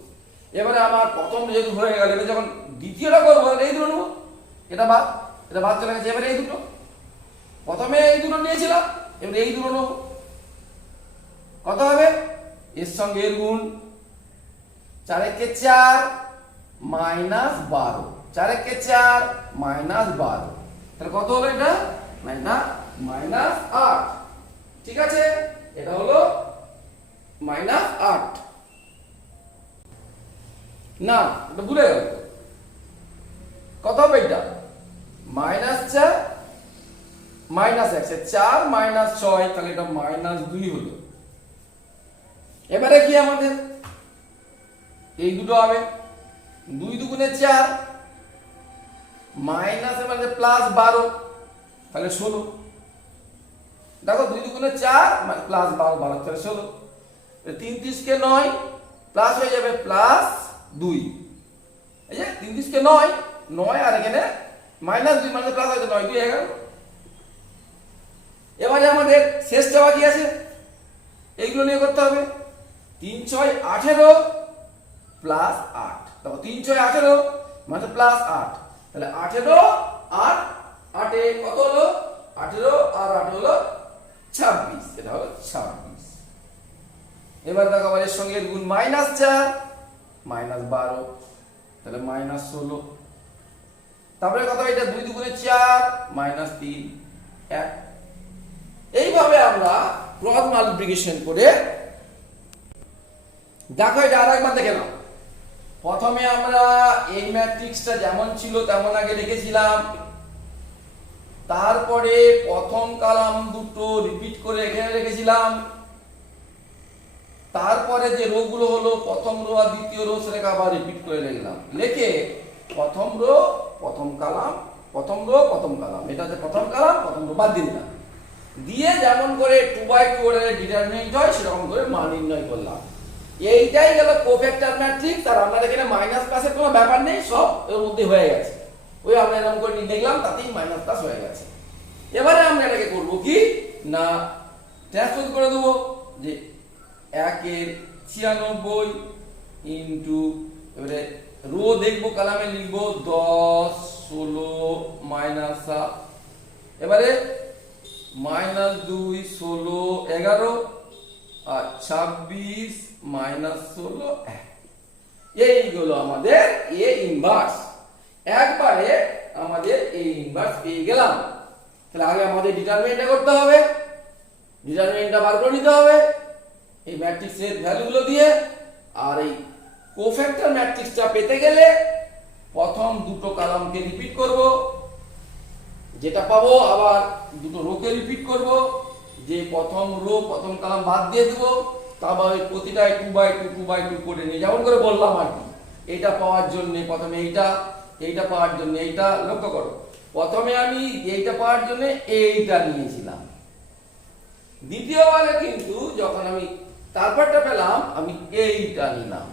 এবারে আমার প্রথম যেহেতু হয়ে গেল, এবারে যখন দ্বিতীয়টা করবো এই দুটো নেবো, এটা বাদ চলে গেছে। এবারে এই দুটো, প্রথমে এই দুটো নিয়েছিলাম, এবারে এই দুটো নেবো। কত হবে এর সঙ্গে এর গুণ, 4 একে 4 মাইনাস 12, 4 একে 4 মাইনাস 12। তাহলে কত হলো এটা না -8। ঠিক আছে, এটা হলো -8। না এটা ভুলে গেল, কত হবে এটা -4 -1 4 -6, তাহলে এটা -2 হলো। এবারে কি আমাদের এই দুটো হবে, 2 দুগুণে 4 মাইনাস মানে প্লাস 12 তাহলে 16। দেখো 2 দুগুণে 4 মানে প্লাস 12 12 তাহলে 16। 3 3 কে 9 প্লাস হয়ে যাবে প্লাস 2। এই যে 3 3 কে 9 9 আর এখানে -2 মানে প্লাস হয়ে যাবে 9 2 11। এবারে আমাদের শেষটা বাকি আছে, এইগুলো নিয়ে করতে হবে। 3 6 18 প্লাস 8, দেখো 3 6 18 মানে প্লাস 8, তাহলে 18 আর 8 এ কত হলো 18 আর 8 হলো 26, এটা হলো 26। এবার দেখো আবার এর সঙ্গে গুণ -4 -12 তাহলে -16। তারপরে কত এটা 2 দুগুণে 4 -3 1। এইভাবে আমরা ক্রস মাল্টিপ্লিকেশন করে দেখো এটা আরেকবার দেখে নাও। প্রথমে আমরা এই ম্যাট্রিক্সটা যেমন ছিল তেমন আগে লিখেছিলাম, তারপরে প্রথম কলাম দুটো রিপিট করে এখানে রেখেছিলাম, তারপরে যে রো গুলো হলো প্রথম রো আর দ্বিতীয় রো সেটাকে আবার রিপিট করে লিখলাম, লিখে প্রথম রো প্রথম কলাম প্রথম রো প্রথম কলাম, এটা হচ্ছে প্রথম কলাম প্রথম রো বাদ দিলাম, দিয়ে যেমন করে 2/2 অর্ডারের ডিটারমিনেন্ট হয় সেরকম করে মান নির্ণয় করলাম। এইটাই গেল কোফ্যাক্টর ম্যাট্রিক্স। আর আমাদের এখানে মাইনাস প্লাসের কোনো ব্যাপার নেই, সব এর মধ্যে হয়ে গেছে। ওই আমরা এরকম করে দেখলাম, তাতেই মাইনাস প্লাস হয়ে গেছে। এবারে আমরা এটাকে করব কি না ট্রান্সপোজ করে দেবো, যে 1 এর 96 ইনটু, এবারে রো দেখবো কলামে লিখবো 10 16 -7, এবারে -2 16 11 আর 26 -16 1। এইগুলো আমাদের এ ইনভার্স। একবারে আমাদের এ ইনভার্স পেয়ে গেলাম। তাহলে আগে আমাদের ডিটারমিনেন্টটা করতে হবে, ডিটারমিনেন্টটা বার করে নিতে হবে এই ম্যাট্রিক্সের ভ্যালুগুলো দিয়ে। আর এই কোফ্যাক্টর ম্যাট্রিক্সটা পেতে গেলে প্রথম দুটো কলামকে রিপিট করব, যেটা পাবো আবার দুটো রোকে রিপিট করব, যে প্রথম রো প্রথম কলাম বাদ দিয়ে দেবো, তারপর প্রতিটায় 2/2 2/2 করে নিয়ে যেমন করে বললাম আর কি। এইটা পাওয়ার জন্য প্রথমে এইটা পাওয়ার জন্য এইটা, লক্ষ্য করো প্রথমে আমি এইটা পাওয়ার জন্য এইটা নিয়েছিলাম, দ্বিতীয়বারে কিন্তু যখন আমি তারপরটা পেলাম আমি এইটা নিলাম।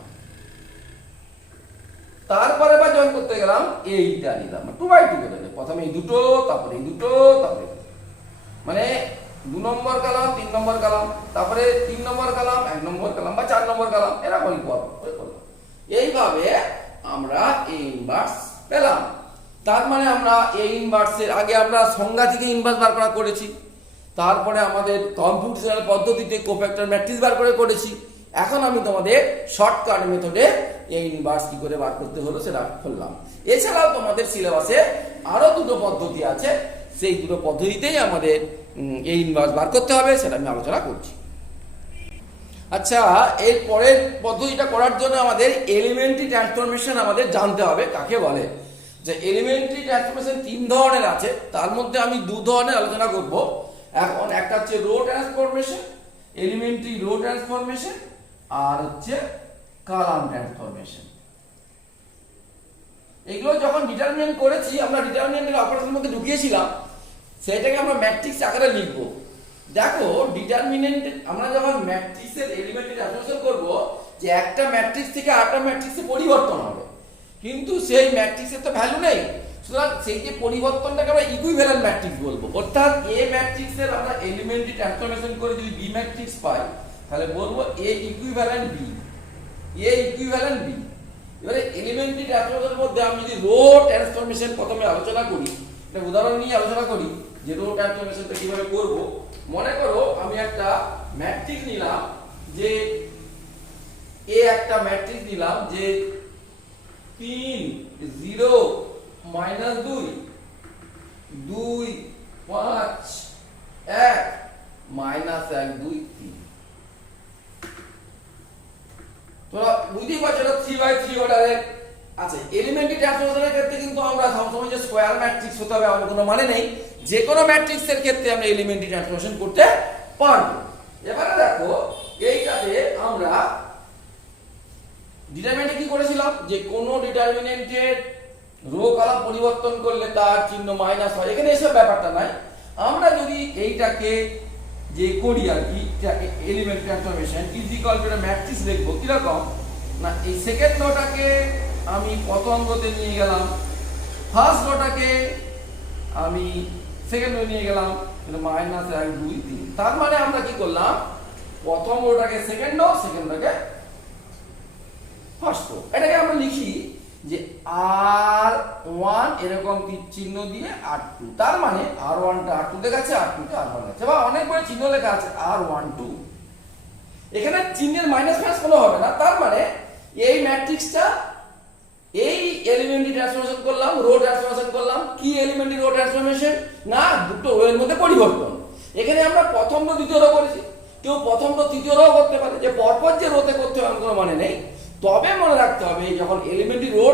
তারপরে বা জয়েন করতে গেলাম এইটা নিলাম 2/2 করে দেবে, প্রথমে এই দুটো, তারপরে এই দুটো, তারপরে মানে 2 নম্বর কলাম 3 নম্বর কলাম, তারপরে 3 নম্বর কলাম 1 নম্বর কলাম বা 4 নম্বর কলাম, এরকমই করব। এইভাবে আমরা এ ইনভার্স পেলাম। তার মানে আমরা এ ইনভার্সের আগে আমরা সংজ্ঞা থেকে ইনভার্স বার করা করেছি, তারপরে আমাদের কম্পিউটেশনাল পদ্ধতিতে কোফ্যাক্টর ম্যাট্রিক্স বার করে করেছি। এখন আমি তোমাদের শর্টকাট মেথডে এই ইনভার্স কি করে বার করতে হলো সেটা বললাম। এছাড়াও তোমাদের সিলেবাসে আরো দুটো পদ্ধতি আছে, সেই দুটো পদ্ধতিতেই আমাদের এই ইনভার্স বার করতে হবে, সেটা আমি আলোচনা করছি। আচ্ছা, এর পরের পদ্ধতিটা করার জন্য আমাদের এলিমেন্টারি ট্রান্সফরমেশন আমাদের জানতে হবে। কাকে বলে? যে এলিমেন্টারি ট্রান্সফরমেশন 3 ধরনের আছে, তার মধ্যে আমি 2 ধরনের আলোচনা করব। এখন একটা হচ্ছে row transformation, elementary row transformation, আর হচ্ছে কলাম ট্রান্সফরমেশন। এগুলো যখন ডিটারমিনেন্ট করেছি, আমরা ডিটারমিনেন্টের অপারেশনের মধ্যে ঢুকিয়েছিলাম, সেটাকে আমরা ম্যাট্রিক্স আকারে লিখব। দেখো, ডিটারমিনেন্ট আমরা যখন ম্যাট্রিক্সের এলিমেন্টারি ট্রান্সফরমেশন করব, যে একটা ম্যাট্রিক্স থেকে আরেকটা ম্যাট্রিক্সে পরিবর্তন হবে, কিন্তু সেই ম্যাট্রিক্সের তো ভ্যালু নেই, সুতরাং সেই যে পরিবর্তনটাকে আমরা ইকুইভ্যালেন্ট ম্যাট্রিক্স বলবো। অর্থাৎ এ ম্যাট্রিক্সের আমরা এলিমেন্টারি ট্রান্সফরমেশন করে যদি বি ম্যাট্রিক্স পাই, তাহলে বলবো এ ইকুইভ্যালেন্ট বি, এ ইকুইভ্যালেন্ট বি। এবারে এলিমেন্টারি ট্রান্সফরমেশনের মধ্যে আমি যদি রো ট্রান্সফরমেশন প্রথমে আলোচনা করি, একটা উদাহরণ নিয়ে আলোচনা করি যে রো ট্রান্সফরমেশনটা কিভাবে করব। মনে করো আমি একটা ম্যাট্রিক্স নিলাম, যে এ একটা ম্যাট্রিক্স নিলাম যে 3 0 -2 2 5 1 -1 2 3। তোমরা বুঝতেই পারছো এটা 3/3 অর্ডারের আছে। এলিমেন্টারি ট্রান্সফরমেশনের ক্ষেত্রে কিন্তু আমরা সবসময় যে স্কয়ার ম্যাট্রিক্স হতে হবে এমন কোনো মানে নেই, যে কোনো ম্যাট্রিক্সের ক্ষেত্রে আমরা এলিমেন্টারি ট্রান্সফরমেশন করতে পারবো। এবারে দেখো, এইটাতে আমরা ডিটারমিনেন্টে কি করেছিলাম, যে কোনো ডিটারমিনেন্টের রো কলাম পরিবর্তন করলে তার চিহ্ন মাইনাস হয়। এখানে এসব ব্যাপারটা নাই। আমরা যদি এইটাকে যে করি আর কি, element transformation is equal two matrix লিখবো কিরকম না, এই সেকেন্ড রোটাকে আমি প্রথম রোতে নিয়ে গেলাম, ফার্স্ট রোটাকে আমি সেকেন্ড রো নিয়ে গেলাম, -1 2 3। তার মানে আমরা কি করলাম, প্রথম রোটাকে সেকেন্ড রো, সেকেন্ড রোটাকে ফার্স্ট রো। এটাকে আমরা লিখি যে R1 এরকম তীর চিহ্ন দিয়ে R2। তার মানে R1 টা R2 তে গেছে, R2 টা R1 আছে, বা অনেক বড় চিহ্ন লেখা আছে R12। এখানে চিহ্নের মাইনাস মাইনাস কোনো হবে না। তার মানে এই ম্যাট্রিক্সটা এই এলিমেন্টারি ট্রান্সফরমেশন করলাম, রো ট্রান্সফরমেশন করলাম। কি এলিমেন্টারি রো ট্রান্সফরমেশন? না, দুটো রো এর মধ্যে পরিবর্তন। এখানে আমরা প্রথম রো দ্বিতীয় রো করেছি, কেউ প্রথম রো তৃতীয় রো করতে পারে, যে পরপর যে রোতে করতে হবে কোনো মানে নেই। তবে মনে রাখতে হবে, যখন এলিমেন্টারি রো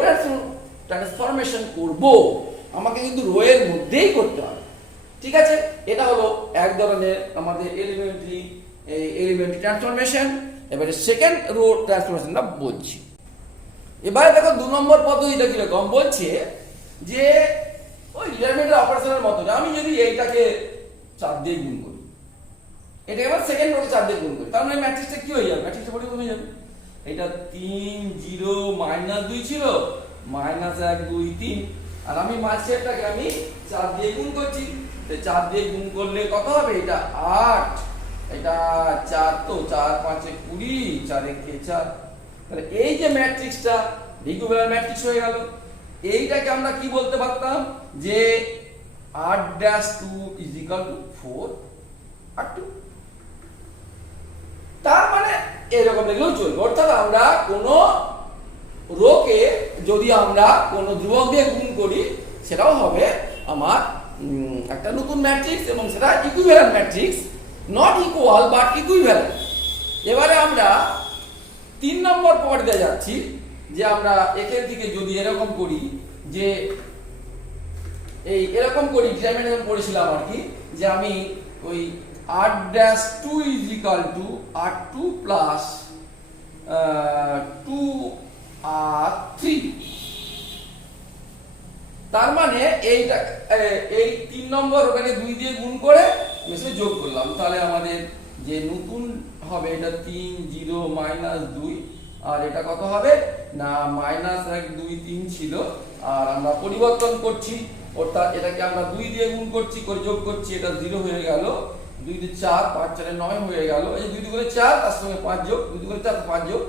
ট্রান্সফরমেশন করব, আমাকে কিন্তু রো এর মধ্যেই করতে হবে। ঠিক আছে, এটা হলো এক ধরনের আমাদের এলিমেন্টারি ট্রান্সফরমেশন। এবারে সেকেন্ড রো ট্রান্সফরমেশনটা বলছি। এবারে দেখো 2 নম্বর পদ্ধতিটা কিরকম বলছে, যে ওই ডিটারমিনেন্টের অপারেশনের মতো, আমি যদি এইটাকে 4 দিয়ে গুণ করি, এটাকে আবার সেকেন্ড রোতে 4 দিয়ে গুণ করি, তার মানে ম্যাট্রিক্সটা কি হয়ে যাবে, ম্যাট্রিক্সটা পরিবর্তন হয়ে যাবে। এটা 3 0 -2 ছিল, -1 2 3, আর আমি মাঝখানটাকে আমি 4 দিয়ে গুণ করছি। তো 4 দিয়ে গুণ করলে কত হবে, এটা 8, এটা 4, তো 4 5 20, 4 1 4। তাহলে এই যে ম্যাট্রিক্সটা ইকুইভ্যালেন্ট ম্যাট্রিক্স হয়ে গেল। এইটাকে আমরা কি বলতে পারতাম, যে R'2 = 4 R2। তার মানে এরকম লিখলেও চলবে। অর্থাৎ আমরা কোন রোকে যদি আমরা কোন ধ্রুবক দিয়ে গুণ করি, সেটাও হবে আমার একটা নতুন ম্যাট্রিক্স, এবং সেটা equivalent matrix, not equal but equivalent. এবারে আমরা 3 নম্বর পয়েন্টে যাচ্ছি, যে আমরা এখান থেকে যদি এরকম করি, যে এই এরকম করি, ডিটারমিনেন্ট করেছিলাম আর কি, যে আমি ওই R'2 = R2 plus 2R3। তার মানে এইটা এই 3 নম্বর ওখানে 2 দিয়ে গুণ করে মেশে যোগ করলাম, তাহলে আমাদের যে নতুন হবে এটা 3 0 -2, আর এটা কত হবে না -1 2 3 ছিল, আর আমরা পরিবর্তন করছি, অর্থাৎ এটাকে আমরা 2 দিয়ে গুণ করছি, করে যোগ করছি, এটা 0 হয়ে গেল, 2 দিয়ে 4, 5 4 9 হয়ে গেল, এই 2 দুগুণে 4 তার সঙ্গে 5 যোগ, 2 দুগুণে 4 5 যোগ,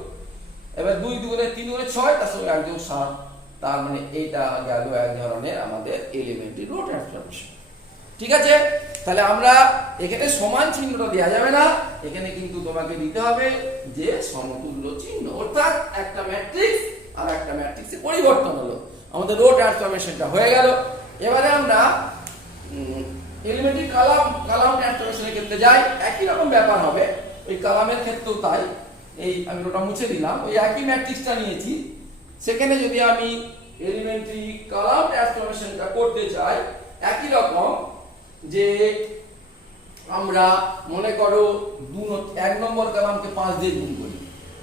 এবার 2 দুগুণে 3 দুগুণে 6 তার সঙ্গে 1 যোগ 7, তার মানে এইটা গেল এক ধরনের আমাদের এলিমেন্টারি রো ট্রান্সফরমেশন। ঠিক আছে, তাহলে আমরা এখানে সমান চিহ্নটা দেওয়া যাবে না, এখানে কিন্তু তোমাকে দিতে হবে যে সমতুল্য চিহ্ন, অর্থাৎ একটা ম্যাট্রিক্স আর একটা ম্যাট্রিক্সে পরিবর্তন হলো, আমাদের রো ট্রান্সফরমেশনটা হয়ে গেল। এবারে আমরা এলিমেন্টারি কালাম ট্রান্সফরমেশনের ক্ষেত্রে যাই, একই রকম ব্যাপার হবে, ওই কালামের ক্ষেত্রেও তাই। এই আমি ওটা মুছে দিলাম, ওই একই ম্যাট্রিক্সটা নিয়েছি, সেখানে যদি আমি এলিমেন্টারি কালাম ট্রান্সফরমেশনটা করতে চাই একই রকম, যে আমরা মনে করো 1 নম্বর কলামকে 5 দিয়ে গুণ করি,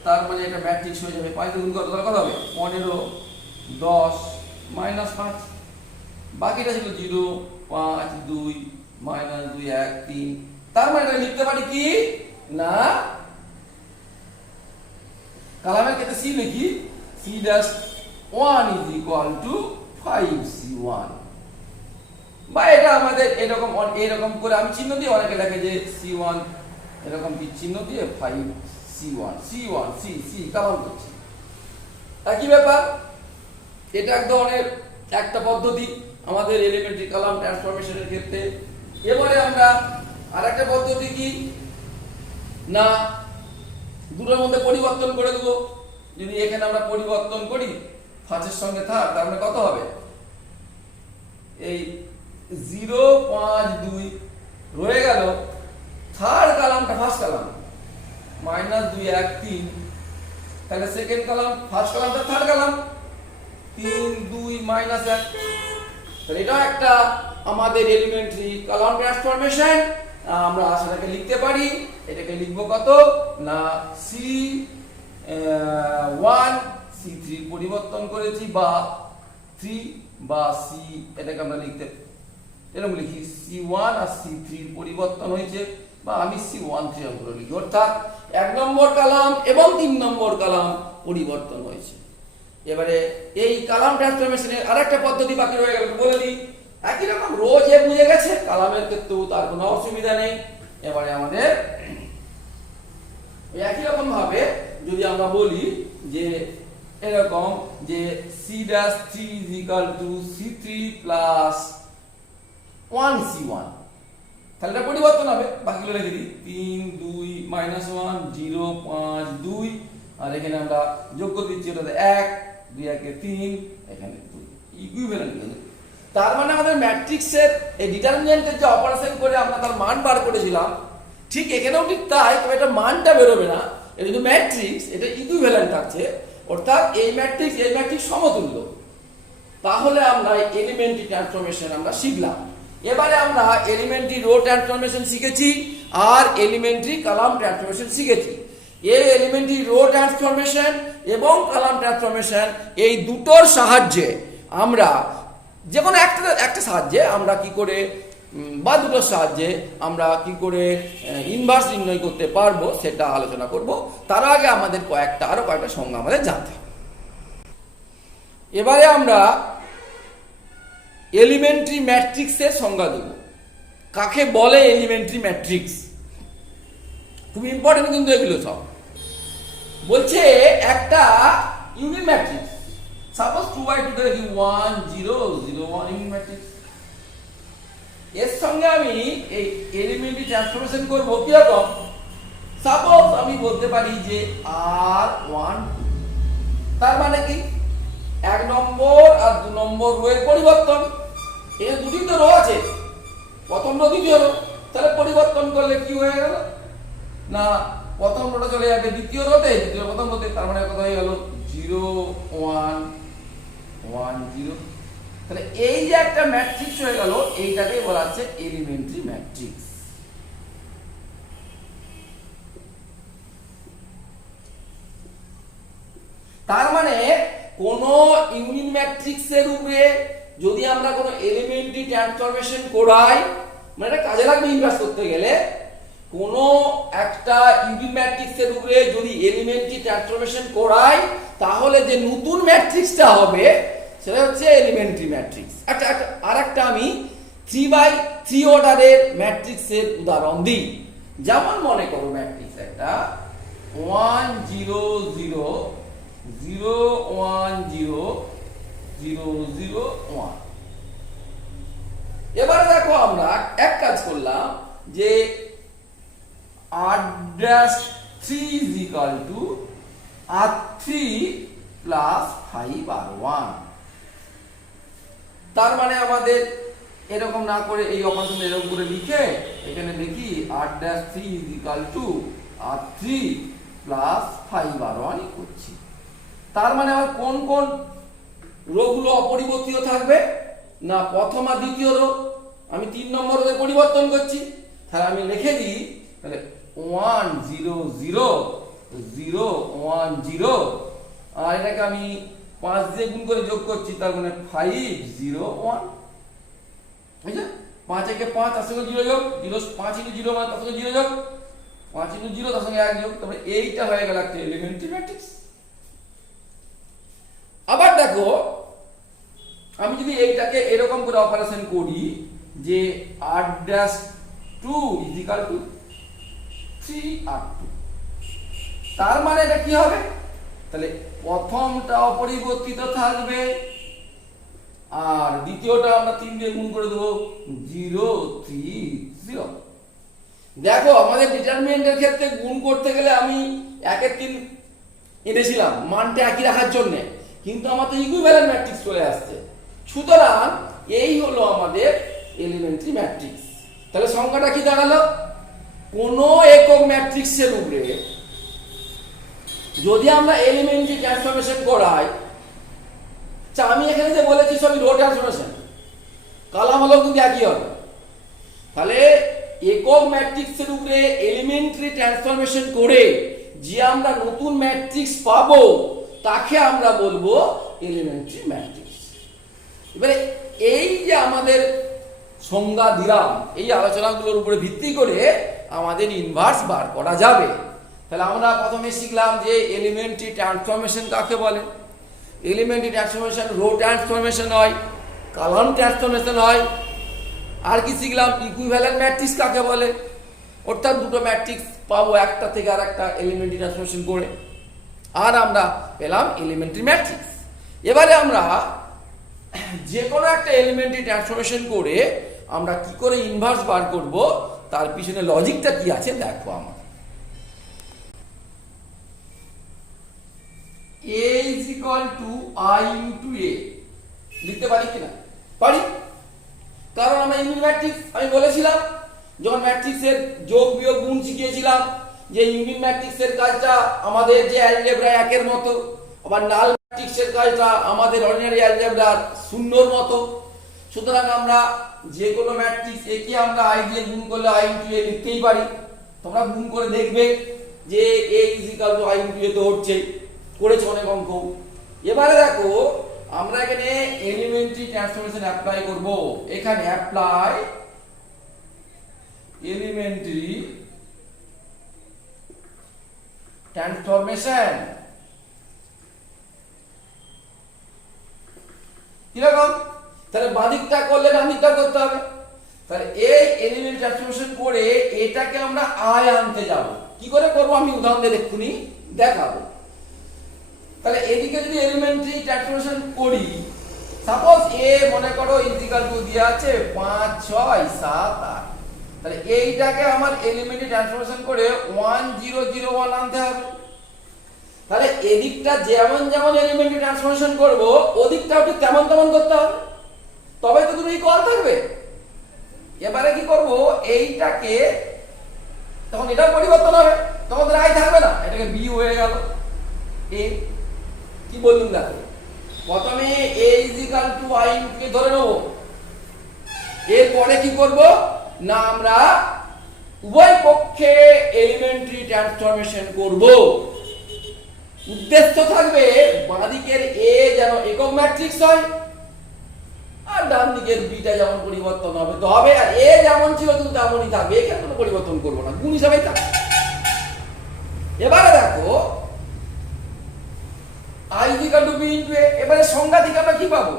তার মানে এটা ম্যাট্রিক্স হয়ে যাবে, 5 দিয়ে গুণ করতে কত হবে 15 10 -5, বাকিটা ছিল 0 5 2 -2 1 3, তার মানে এটা লিখতে পারি কি না কালামের ক্ষেত্রে c লিখি c'1 = 5c1, বা এটা আমাদের এরকম করে আমি চিহ্ন দিয়ে, অনেকে লেখে যে c1 এরকম কি চিহ্ন দিয়ে 5c1 c1 c c কালাম করছি, একই ব্যাপার। এটা এক ধরনের একটা পদ্ধতি আমাদের এলিমেন্টারি কালাম ট্রান্সফরমেশনের ক্ষেত্রে। এবারে আমরা আরেকটা পদ্ধতি কি না দুটোর মধ্যে পরিবর্তন করে দেব। যদি এখানে আমরা পরিবর্তন করি ফাঁসের সঙ্গে থাক, তার মানে কত হবে এই 0 5 2 রয়ে গেল, থার্ড কালামটা ফার্স্ট কালাম -2 1 3, তাহলে সেকেন্ড কালাম ফার্স্ট কালামটা থার্ড কালাম 3 2 -1, তাহলে এটা একটা আমাদের এলিমেন্টারি কালাম ট্রান্সফরমেশন। আমরা সেটাকে লিখতে পারি, এটাকে লিখব কত না c1 c3 পরিবর্তন করেছি, বা 3 বা c, এটাকে আমরা লিখতে এরকম লিখি c1 আর c3 পরিবর্তন হয়েছে, বা আমি c1 3 করে লিখি, অর্থাৎ 1 নম্বর কালাম এবং 3 নম্বর কালাম পরিবর্তন হয়েছে। এবারে এই কালাম ট্রান্সফরমেশনের আরেকটা পদ্ধতি বাকি রয়ে গেল, বলে দিই। একই রকম রো যে বুঝে গেছে, কালামের ক্ষেত্রেও তার কোনো অসুবিধা নেই। এবারে আমাদের একই রকম ভাবে যদি আমরা বলি যে এরকম যে c'3 = c3 + 1c1, তাহলে এটা পরিবর্তন হবে, বাকিগুলো লিখে দিই 3 2 -1 0 5 2, আর এখানে আমরা যোগ করে দিচ্ছি, ওটাতে 1 2 1 3, এখানে 2, ইকুইভ্যালেন্ট। তার মানে আমাদের ম্যাট্রিক্সের এই ডিটারমিনেন্টের যে অপারেশন করে আমরা তার মান বার করেছিলাম, ঠিক এখানেও ঠিক তাই, তবে এটা মানটা বেরোবে না, এটা কিন্তু ম্যাট্রিক্স, এটা ইকুইভ্যালেন্ট থাকছে, অর্থাৎ এই ম্যাট্রিক্স সমতুল্য। তাহলে আমরা এলিমেন্টারি ট্রান্সফরমেশন আমরা শিখলাম। এবারে আমরা এলিমেন্টারি রো ট্রান্সফরমেশন শিখেছি আর এলিমেন্টারি কালাম ট্রান্সফরমেশন শিখেছি। এই এলিমেন্টারি রো ট্রান্সফরমেশন এবং কালাম ট্রান্সফরমেশন এই দুটোর সাহায্যে আমরা যে কোনো একটা সাহায্যে আমরা কি করে, বা দুটোর সাহায্যে আমরা কি করে ইনভার্স নির্ণয় করতে পারবো সেটা আলোচনা করব। তার আগে আমাদের আরো কয়েকটা সংজ্ঞা আমাদের জানতে হবে। এবারে আমরা এলিমেন্টারি ম্যাট্রিক্সের সংজ্ঞা দেব। কাকে বলে এলিমেন্টারি ম্যাট্রিক্স, খুব ইম্পর্টেন্ট কিন্তু এগুলো সব। বলছে একটা ইউনিট ম্যাট্রিক্স, সাপোজ 2/2 তে লিখি 1 0 0 1 ইউনিট ম্যাট্রিক্স, এর সঙ্গে আমি এই এলিমেন্টারি ট্রান্সফরমেশন করব কি রকম। সাপোজ আমি বলতে পারি যে R1, তার মানে কি 1 নম্বর আর 2 নম্বর রো এর পরিবর্তন। এই দুটি তো রো আছে, প্রথম রো দ্বিতীয় রো, তাহলে পরিবর্তন করলে কি হয়ে গেল না প্রথম রোটা চলে যাবে দ্বিতীয় রোতে, দ্বিতীয় প্রথম রোতে, তার মানে কত হয়ে গেল 0 1 1 0। তাহলে এই যে একটা ম্যাট্রিক্স হয়ে গেল, এইটাকে বলা হচ্ছে এলিমেন্টারি ম্যাট্রিক্স। তার মানে কোন ইউনিট ম্যাট্রিক্সের উপরে যদি আমরা কোনো এলিমেন্টারি ট্রান্সফরমেশন করাই, মানে এটা কাজে লাগবে ইনভার্স করতে গেলে, কোনো একটা ইউনিট ম্যাট্রিক্সের উপরে যদি এলিমেন্টটি ট্রান্সফরমেশন করাই তাহলে যে নতুন ম্যাট্রিক্সটা হবে সেটা হচ্ছে এলিমেন্টারি ম্যাট্রিক্স। আরেকটা আমি 3/3 অর্ডারের ম্যাট্রিক্সের উদাহরণ দিই। যেমন মনে করো ম্যাট্রিক্স একটা 1 0 0 0 1 0 0 0 1। এবারে দেখো আমরা এক কাজ করলাম যে r'3 is equal to r3 plus 5r1। তার মানে আমাদের এরকম না করে এই অপারেশন এরকম করে লিখে এখানে লিখি r'3 is equal to r3 plus 5r1 করছি। তার মানে আমার কোন কোন রোগুলো অপরিবর্তিত থাকবে না প্রথম আর দ্বিতীয় রো আমি 3 নম্বর রোতে পরিবর্তন করছি। তাহলে আমি লিখে দিই তাহলে 1 0 0 0 1 0 আর এটাকে আমি 5 দিয়ে গুণ করে যোগ করছি তার মানে 5 0 1। বুঝলে 5 একে 5 তার সঙ্গে 0 যোগ 0 5 * 0 মানে তার সঙ্গে 0 যোগ 5 * 0 তার সঙ্গে 1 যোগ তারপরে এইটা হয়ে গেল একটা এলিমেন্টারি ম্যাট্রিক্স। আবার দেখো আমি যদি এইটাকে এরকম করে অপারেশন করি যে r'2 is equal to 3r2 তার মানে এটা কি হবে তাহলে প্রথমটা অপরিবর্তিত থাকবে আর দ্বিতীয়টা আমরা 3 দিয়ে গুণ করে দেব 0 3 0। দেখো আমাদের ডিটারমিনেন্টের ক্ষেত্রে গুণ করতে গেলে আমি 1 এর 3 এনেছিলাম মানটা একই রাখার জন্য, কিন্তু আমার তো ইকুইভ্যালেন্ট ম্যাট্রিক্স চলে আসছে। সুতরাং এই হলো আমাদের এলিমেন্টারি ম্যাট্রিক্স। তাহলে সংখ্যাটা কি দাঁড়ালো কোন একক ম্যাট্রিক্সের উপরে যদি আমরা এলিমেন্টারি ট্রান্সফরমেশন করাই, আমি এখানে যে বলেছি সবই রো ট্রান্সফরমেশন, কালাম হলো কিন্তু একই হবে। তাহলে একক ম্যাট্রিক্সের উপরে এলিমেন্টারি ট্রান্সফরমেশন করে যে আমরা নতুন ম্যাট্রিক্স পাবো তাকে আমরা বলবো এলিমেন্টারি ম্যাট্রিক্স। এবারে এই যে আমাদের সংজ্ঞা দিলাম এই আলোচনাগুলোর উপরে ভিত্তি করে আমাদের ইনভার্স বার করা যাবে। তাহলে আমরা প্রথমে শিখলাম যে এলিমেন্টারি ট্রান্সফরমেশন কাকে বলে। এলিমেন্টারি ট্রান্সফরমেশন রো ট্রান্সফরমেশন হয়, কলাম ট্রান্সফরমেশন হয়। আর কি শিখলাম ইকুইভ্যালেন্ট ম্যাট্রিক্স কাকে বলে, অর্থাৎ দুটো ম্যাট্রিক্স পাবো একটা থেকে আর একটা এলিমেন্টারি ট্রান্সফরমেশন করে, আর আমরা পেলাম এলিমেন্টারি ম্যাট্রিক্স। এবারে আমরা যে কোনো একটা এলিমেন্টারি ট্রান্সফরমেশন করে আমরা কি করে ইনভার্স বার করব তার পিছনে লজিকটা কি আছে দেখো। আমার a is equal to I into a লিখতে পারি কিনা, পারি, কারণ আমরা ইউনিট ম্যাট্রিক্স আমি বলেছিলাম যখন ম্যাট্রিক্সের যোগ বিয়োগ গুণ শিখিয়েছিলাম যে ইউনিট ম্যাট্রিক্সের কাজটা আমাদের যে অ্যালজেব্রা 1 এর মতো, আবার নাল ম্যাট্রিক্সের কাজটা আমাদের অর্ডিনারি অ্যালজেব্রার 0 এর মতো। সুতরাং আমরা যে কোনো ম্যাট্রিক্স একে আমরা i দিয়ে গুণ করলে I into a লিখতেই পারি। তোমরা গুণ করে দেখবে যে a is equal to I into a তো হচ্ছে, করেছে অনেক অঙ্ক। এবারে দেখো আমরা এখানে এলিমেন্টারি ট্রান্সফরমেশন অ্যাপ্লাই করব। এখানে অ্যাপ্লাই এলিমেন্টারি ট্রান্সফরমেশন কিরকম, তাহলে বাঁ দিকটা করলে ডান দিকটা করতে হবে। তাহলে এই এলিমেন্টারি ট্রান্সফরমেশন করে এটাকে আমরা আই আনতে যাব। কি করে করব আমি উদাহরণ দিয়ে এক্ষুনি দেখাবো। তাহলে এদিকে যদি এলিমেন্টারি ট্রান্সফরমেশন করি, সাপোজ এ মনে করো ইন্টিগ্রাল টু দেয়া আছে 5 6 7 8, তাহলে এইটাকে আমার এলিমেন্টারি ট্রান্সফরমেশন করে 1 0 0 1 আনতে হবে। তাহলে এদিকটা যেমন যেমন এলিমেন্টারি ট্রান্সফরমেশন করব ওদিকটাও ঠিক তেমন তেমন করতে হবে, তবে তো দুটো ইকুয়াল থাকবে। এবারে কি করব এইটাকে, তখন এটাও পরিবর্তন হবে, তখন আই থাকবে না, এটাকে বি হয়ে গেল এ। কি বললুম দেখো, প্রথমে a is equal to I into a ধরে নেব, এরপরে কি করব না আমরা উভয় পক্ষে এলিমেন্টারি ট্রান্সফরমেশন করব। উদ্দেশ্য থাকবে বাঁ দিকের a যেন একক ম্যাট্রিক্স হয় আর ডান দিকের b টা যেমন পরিবর্তন হবে তো হবে, আর a যেমন ছিল কিন্তু তেমনই থাকবে, এখানে কোনো পরিবর্তন করবো না, গুণ হিসাবেই থাকবে। এবারে দেখো i equal to b into a, এবারে সংজ্ঞা থেকে আমরা কি পাবো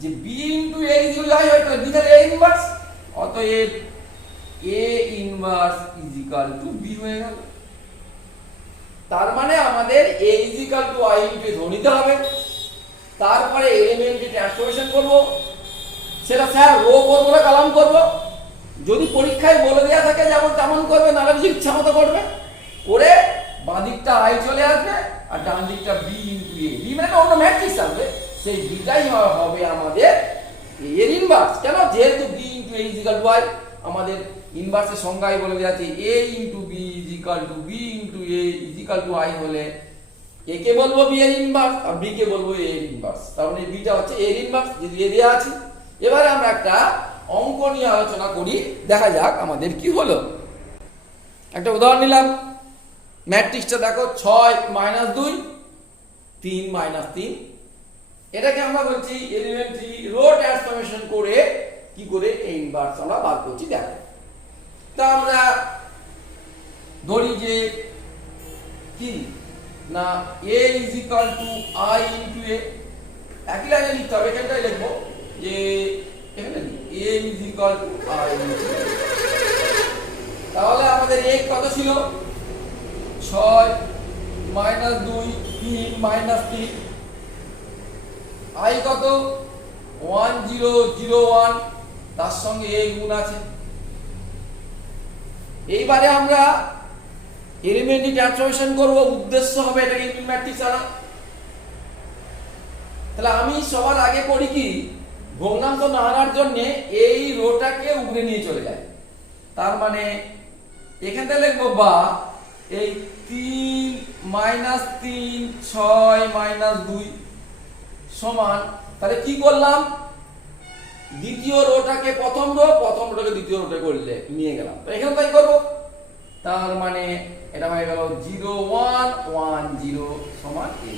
যে b ইনটু a যদি i হয় তাহলে b তাহলে a ইনভার্স, অতএব a inverse is equal two b হয়ে গেল। তার মানে আমাদের a is equal two i into a ধরে নিতে হবে, তারপরে এলিমেন্টে ট্রান্সফরমেশন করব, সেটা স্যার রো করব না কলাম করব, যদি পরীক্ষায় বলে দেওয়া থাকে যেমন তেমন করবে, নাহলে যদি ইচ্ছা মতো করবে, করে বাঁ দিকটা i চলে আসবে আর ডান দিকটা b ইনটু a, b মানে অন্য ম্যাট্রিক্স আসবে, সেই বিটাই হবে আমাদের এর ইনভার্স। কেন? যেহেতু b into a is equal two i, আমাদের ইনভার্সের সংজ্ঞায় বলে দেওয়া আছে a into b is equal two b into a is equal two i হলে a কে বলবো b এর ইনভার্স আর b কে বলবো a এর ইনভার্স, তার মানে b টা হচ্ছে a এর ইনভার্স, যদি a দেয়া আছে। এবারে আমরা একটা অঙ্ক নিয়ে আলোচনা করি, দেখা যাক আমাদের কি হলো। একটা উদাহরণ নিলাম, ম্যাট্রিক্সটা দেখো 6 - 2 3 - 3, এটাকে আমরা বলছি এলিমেন্টারি রো ট্রান্সফরমেশন করে কি করে এই ইনভার্স আমরা বার করছি দেখো। তা আমরা ধরি যে কি না a is equal two i into a, একই লাইনে লিখতে হবে, এখানটাই লিখবো যে এখানে a is equal two i into a। তাহলে আমাদের a কত ছিল 6 - 2 3 - 3, i কত 1001, তার সঙ্গে a গুণ আছে। এইবারে আমরা এলিমেন্টারি ট্রান্সফরমেশন করব, উদ্দেশ্য হবে এটাকে ইনটু ম্যাট্রিক্স আনা। তাহলে আমি সবার আগে করি কি, ভগ্নাংশ না আনার জন্য এই রোটাকে উপরে নিয়ে চলে যাই, তার মানে এখান থেকে লিখবো বা এই 3 - 3 6 - 2 সমান, তাহলে কি করলাম দ্বিতীয় রোটাকে প্রথম রোটাকে দ্বিতীয় রোটে করলে নিয়ে গেলাম, তো এখানে তাই করব। তার মানে এটা হয়ে গেল 0 1 1 0 সমান a,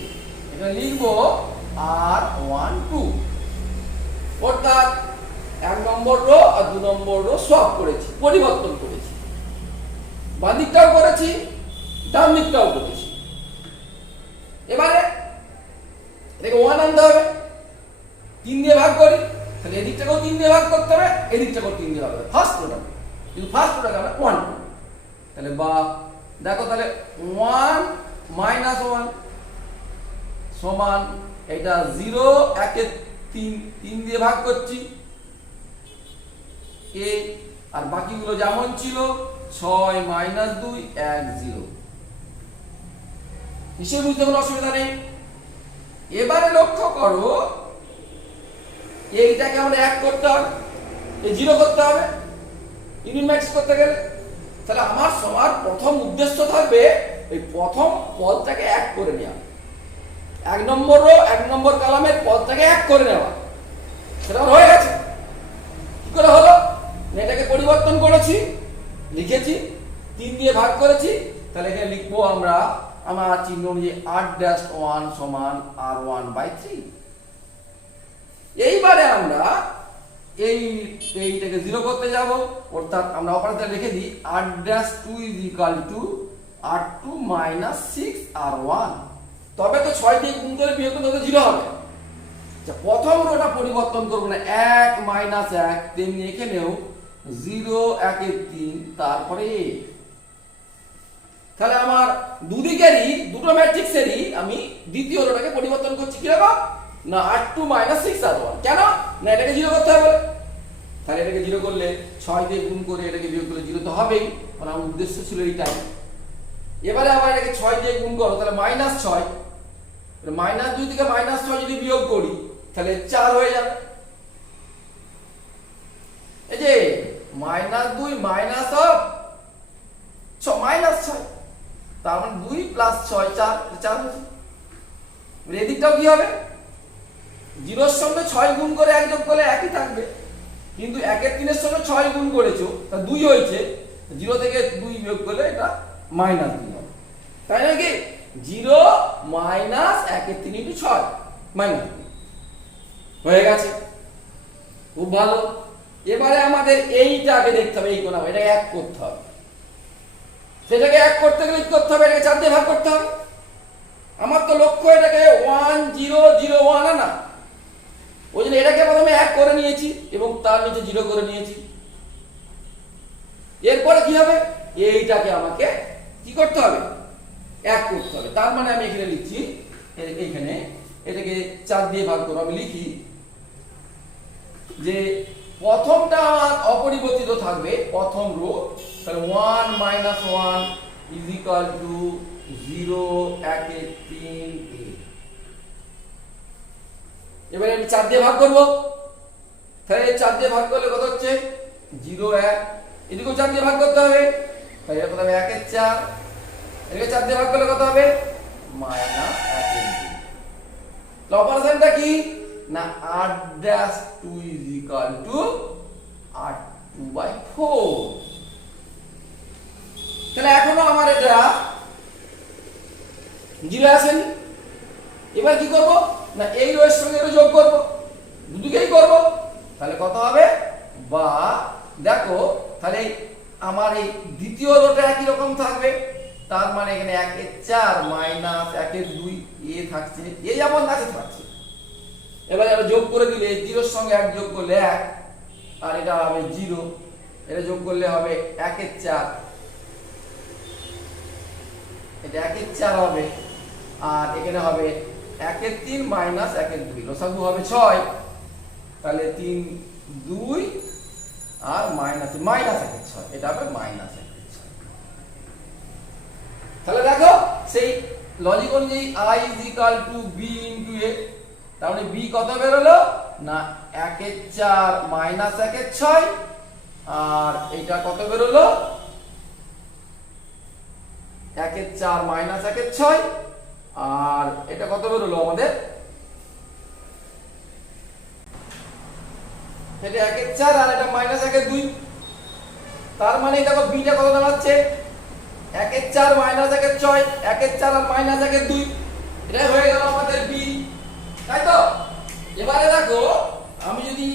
এটা লিখবো আর 1 2, অর্থাৎ 1 নম্বর রো আর 2 নম্বর রো সব করেছি, পরিবর্তন করেছি, বাম দিকটাও করেছি ডান দিকটাও করেছি। এবারে এটাকে 1 আনতে হবে, 3 দিয়ে ভাগ করি, তাহলে এদিকটাকেও 3 দিয়ে ভাগ করতে হবে, এদিকটাকেও 3 দিয়ে ভাগ করতে হবে, ফার্স্ট রোটা, কিন্তু ফার্স্ট রোটাকে আমরা 1 করব। তাহলে বা দেখো তাহলে 1 - 1 সমান এটা 0 1 এ 3, 3 দিয়ে ভাগ করছি a, আর বাকিগুলো যেমন ছিল 6 - 2 1 0, নিশ্চয়ই বুঝতে কোনো অসুবিধা নেই। এবারে লক্ষ্য করো এইটাকে আমরা 1 করতে হবে, এই 0 করতে হবে ইউনিট ম্যাট্রিক্স করতে গেলে। তাহলে আমার সবার প্রথম উদ্দেশ্য থাকবে এই প্রথম পদটাকে 1 করে নেওয়া, 1 নম্বর রো 1 নম্বর কলামের পদটাকে 1 করে নেওয়া, সেটা হয়ে গেছে। কি করে হলো, এটাকে পরিবর্তন করেছি, লিখেছি 3 দিয়ে ভাগ করেছি, তাহলে এখানে লিখবো আমরা আমার চিহ্ন অনুযায়ী r-1 সমান r1/3। এইবারে আমরা এইটাকে 0 করতে যাব, অর্থাৎ আমরা অপারেটর লিখে দিই r-2 is equal two r2 - 6 r1, তবে তো 6 দিয়ে গুণ করে বিয়োগ করলে তো 0 হবে। আচ্ছা, প্রথম রোটা পরিবর্তন করব না, 1 - 1, তেমনি এখানেও 0 1 এ 3 তারপরে a। তাহলে আমার দুদিকেরই দুটো ম্যাট্রিক্সেরই আমি দ্বিতীয় রোটাকে পরিবর্তন করছি কিরকম না r2 - 6 r1, কেন না এটাকে 0 করতে হবে, তাহলে এটাকে 0 করলে 6 দিয়ে গুণ করে এটাকে বিয়োগ করলে 0 তো হবেই, কারণ আমার উদ্দেশ্য ছিল এইটাই। এবারে আবার এটাকে 6 দিয়ে গুণ করো, তাহলে -6, -2 থেকে -6 যদি বিয়োগ করি তাহলে 4 হয়ে যাবে। এই যে -2 -6 তার মানে 2 + 6 4 4 হচ্ছে। এদিকটাও কি হবে, 0 এর সঙ্গে 6 গুণ করে 1 যোগ করলে একই থাকবে, কিন্তু 1 এর 3 এর সঙ্গে 6 গুণ করেছো তা 2 হয়েছে, 0 থেকে 2 বিয়োগ করলে এটা -2 হবে, তাই নাকি 0 - 1 এর 3 × 6 -2 হয়ে গেছে, খুব ভালো। এবারে আমাদের এইটাকে দেখতে হবে, এই কোণা এটাকে এক করতে হবে। সেটাকে এক করতে গেলে কি করতে হবে? এটাকে 4 দিয়ে ভাগ করতে হবে। আমার তো লক্ষ্য এটাকে 1 0 0 1 না, ওই জন্য এটাকে প্রথমে এক করে নিয়েছি এবং তার নিচে 0 করে নিয়েছি। এরপরে কি হবে? এইটাকে আমাকে কি করতে হবে? এক করতে হবে। তার মানে আমি এখানে লিখছি, এইখানে এটাকে 4 দিয়ে ভাগ করব। আমি লিখি যে প্রথমটা আমার অপরিবর্তিত থাকবে, প্রথম রো, তাহলে 1 - 1 = 0 1 3 a। এবারে আমি 4 দিয়ে ভাগ করব, তাহলে 4 দিয়ে ভাগ করলে কত হচ্ছে? 0 1। এদিকেও 4 দিয়ে ভাগ করতে হবে, তাহলে এটা কত হবে? 1 এর 4। এদিকে 4 দিয়ে ভাগ করলে কত হবে? -1 এর 2। অপারেশনটা কি না, r'2 = r2/4। তাহলে এখনো আমার এটা 0 আসেনি। এবার কি করব না, এই রো এর সঙ্গে এটা যোগ করব, দুদিকেই করব। তাহলে কত হবে? বা দেখো, তাহলে আমার এই দ্বিতীয় রোটা একই রকম থাকবে। তার মানে এখানে 1 এর 4 - 1 এর 2 a থাকছে, এই যেমন আছে থাকছে। এবার এটা যোগ করে দিলে 0 এর সঙ্গে 1 যোগ করলে 1, আর এটা হবে 0, এটা যোগ করলে হবে 1 এর 4, এটা 1 এর 4 হবে, আর এখানে হবে 1 এর 3 - 1 এর 2, লসাগু হবে 6। তাহলে 3 2 আর -1 এর 6, এটা হবে -1 এর 6। তাহলে দেখো সেই লজিক অনুযায়ী I = b * a। তার মানে b কত বের হলো না, 1 এর 4 - 1 এর 6, আর এটা কত বের হলো? 1 এর 4 - 1 এর 6, আর এটা কত বের হলো আমাদের? এটা 1 এর 4 আর এটা -1 এর 2। তার মানে দেখো বিটা কত দাঁড়াচ্ছে? 1 এর 4 - 1 এর 6, 1 এর 4 আর -1 এর 2, এটা হয়ে গেল আমাদের বি, তাই তো? এবারে দেখো, আমি যদি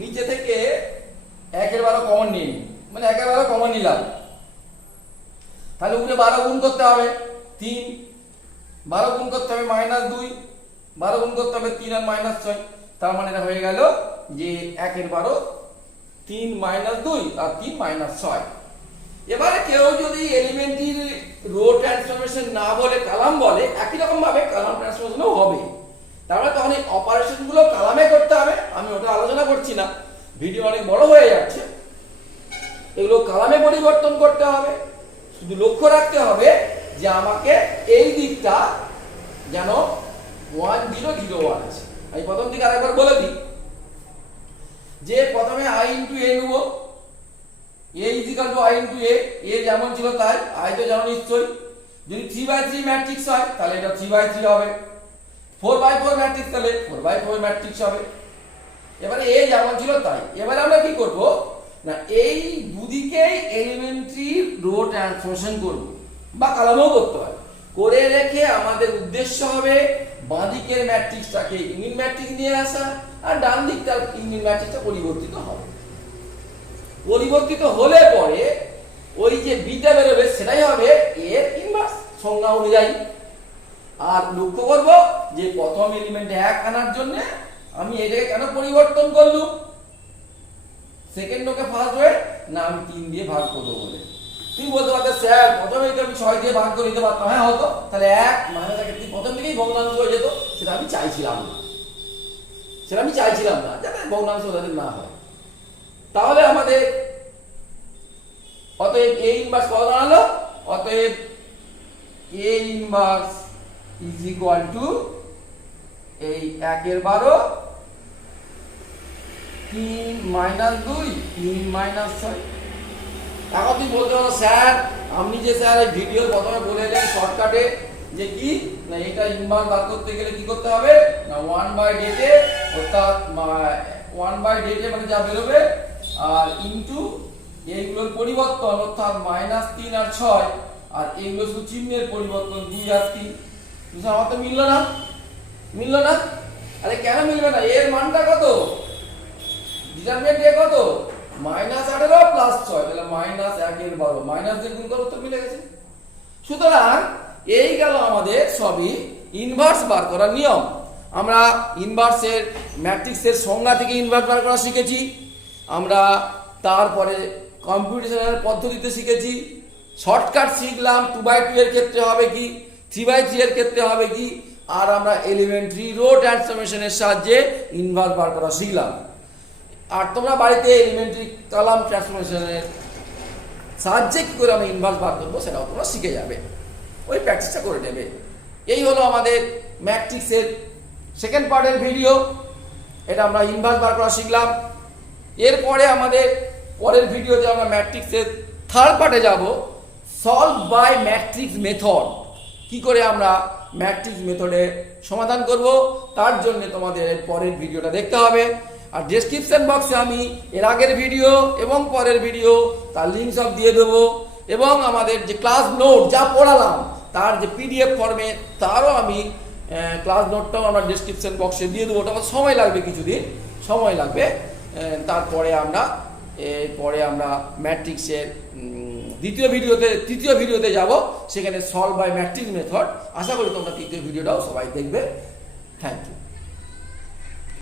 নিচে থেকে 1 এর 12 কমন নিই, মানে 1 এর 12 কমন নিলাম, তাহলে উপরে 12 গুণ করতে হবে 3, 12 গুণ করতে হবে -2, 12 গুণ করতে হবে 3 আর -6। তার মানে এটা হয়ে গেল যে 1 এর 12 3 - 2 আর 3 - 6। এবারে কেউ যদি এলিমেন্টারি রো ট্রান্সফরমেশন না বলে কালাম বলে, একই রকম ভাবে কালাম ট্রান্সফরমেশনও হবে। তার মানে তখন এই অপারেশন গুলো কালামে করতে হবে। আমি ওটা আলোচনা করছি না, ভিডিও অনেক বড় হয়ে যাচ্ছে। এগুলো কালামে পরিবর্তন করতে হবে। শুধু লক্ষ্য রাখতে হবে যে আমাকে এই দিকটা যেন 1 0 0 1 আছে। আমি প্রথম দিকে আরেকবার বলে দিই যে প্রথমে I * a নেব, a = I * a, a যেমন ছিল তাই, I তো জানো নিশ্চয়ই। যদি 3/3 ম্যাট্রিক্স হয় তাহলে এটা 3/3 হবে, 4/4 ম্যাট্রিক্স তাহলে 4/4 ম্যাট্রিক্স হবে। এবারে a যেমন ছিল তাই। এবারে আমরা কি করব না, এই দুদিকেই এলিমেন্টারি রো ট্রান্সফরমেশন করব, বা কালামও করতে হয়। করে রেখে আমাদের উদ্দেশ্য হবে বাঁ দিকের ম্যাট্রিক্সটাকে ইউনিট ম্যাট্রিক্স নিয়ে আসা, আর ডান দিকটার ইউনিট ম্যাট্রিক্সটা পরিবর্তিত হবে। পরিবর্তিত হলে পরে ওই যে বিটা বেরোবে সেটাই হবে এর ইনভার্স সংজ্ঞা অনুযায়ী। আর লক্ষ্য করব যে প্রথম এলিমেন্ট 1 আনার জন্য আমি এটাকে কেন পরিবর্তন করলাম, সেকেন্ড রোকে ফার্স্ট রোয়ে না আমি 3 দিয়ে ভাগ করব বলে। তুমি বলতে পারতে স্যার প্রথমেই তো আমি 6 দিয়ে ভাগ করে দিতে পারতাম। হ্যাঁ হতো, তাহলে 1 - প্রথম থেকেই ভগ্নাংশ হয়ে যেত। সেটা আমি চাইছিলাম না, যাতে ভগ্নাংশ যাতে না হয়। তাহলে আমাদের অতএব a ইনভার্স কত দাঁড়ালো? অতএব a ইনভার্স = এই 1 এর 12 3 - 2 3 - 6। এখন তুই বলতে পারো স্যার আপনি যে স্যার এই ভিডিও প্রথমে বলে এলেন শর্টকাটে যে কি না, এটা ইনভার্স বার করতে গেলে কি করতে হবে না, 1/date, অর্থাৎ 1/date মানে যা বেরোবে, আর ইনটু এইগুলোর পরিবর্তন অর্থাৎ -3 আর 6, আর এইগুলো শুধু চিহ্নের পরিবর্তন 2 আর 3। বুঝছো, আমার তো মিললো না। আরে কেন মিলবে না? এর মানটা কত? ডিটারমিনেন্ট এ কত -18 প্লাস 6 তাহলে -1/12 মাইনাস দিয়ে গুণ করো তো মিলে গেছে। সুতরাং এই গেল আমাদের সবই ইনভার্স বার করার নিয়ম। আমরা ইনভার্সের ম্যাট্রিক্সের সংজ্ঞা থেকে ইনভার্স বার করা শিখেছি, আমরা তারপরে কম্পিউটেশনাল পদ্ধতিতে শিখেছি, শর্টকাট শিখলাম 2/2 এর ক্ষেত্রে হবে কি, 3/3 এর ক্ষেত্রে হবে কি, আর আমরা এলিমেন্টারি রো ট্রান্সফরমেশনের সাহায্যে ইনভার্স বার করা শিখলাম। আর তোমরা বাড়িতে এলিমেন্টারি কলাম ট্রান্সফরমেশনের সাহায্যে কি করে আমরা ইনভার্স বার করবো সেটাও তোমরা শিখে যাবে, ওই প্র্যাকটিসটা করে নেবে। এই হলো আমাদের ম্যাট্রিক্সের সেকেন্ড পার্টের ভিডিও। এটা আমরা ইনভার্স বার করা শিখলাম। এরপরে আমাদের পরের ভিডিওতে আমরা ম্যাট্রিক্সের থার্ড পার্টে যাব, সলভ বাই ম্যাট্রিক্স মেথড। কি করে আমরা ম্যাট্রিক্স মেথডে সমাধান করব, তার জন্য তোমাদের পরের ভিডিওটা দেখতে হবে। আর ডেসক্রিপশন বক্সে আমি এর আগের ভিডিও এবং পরের ভিডিও তার লিঙ্ক সব দিয়ে দেবো, এবং আমাদের যে ক্লাস নোট যা পড়ালাম তার যে পিডিএফ ফর্মে তারও আমি ক্লাস নোটটাও আমরা ডেসক্রিপশন বক্সে দিয়ে দেবো। ওটা আমার সময় লাগবে, কিছুদিন সময় লাগবে। তারপরে আমরা ম্যাট্রিক্সের তৃতীয় ভিডিওতে যাব, সেখানে সলভ বাই ম্যাট্রিক্স মেথড। আশা করি তোমরা তৃতীয় ভিডিওটাও সবাই দেখবে। Thank you.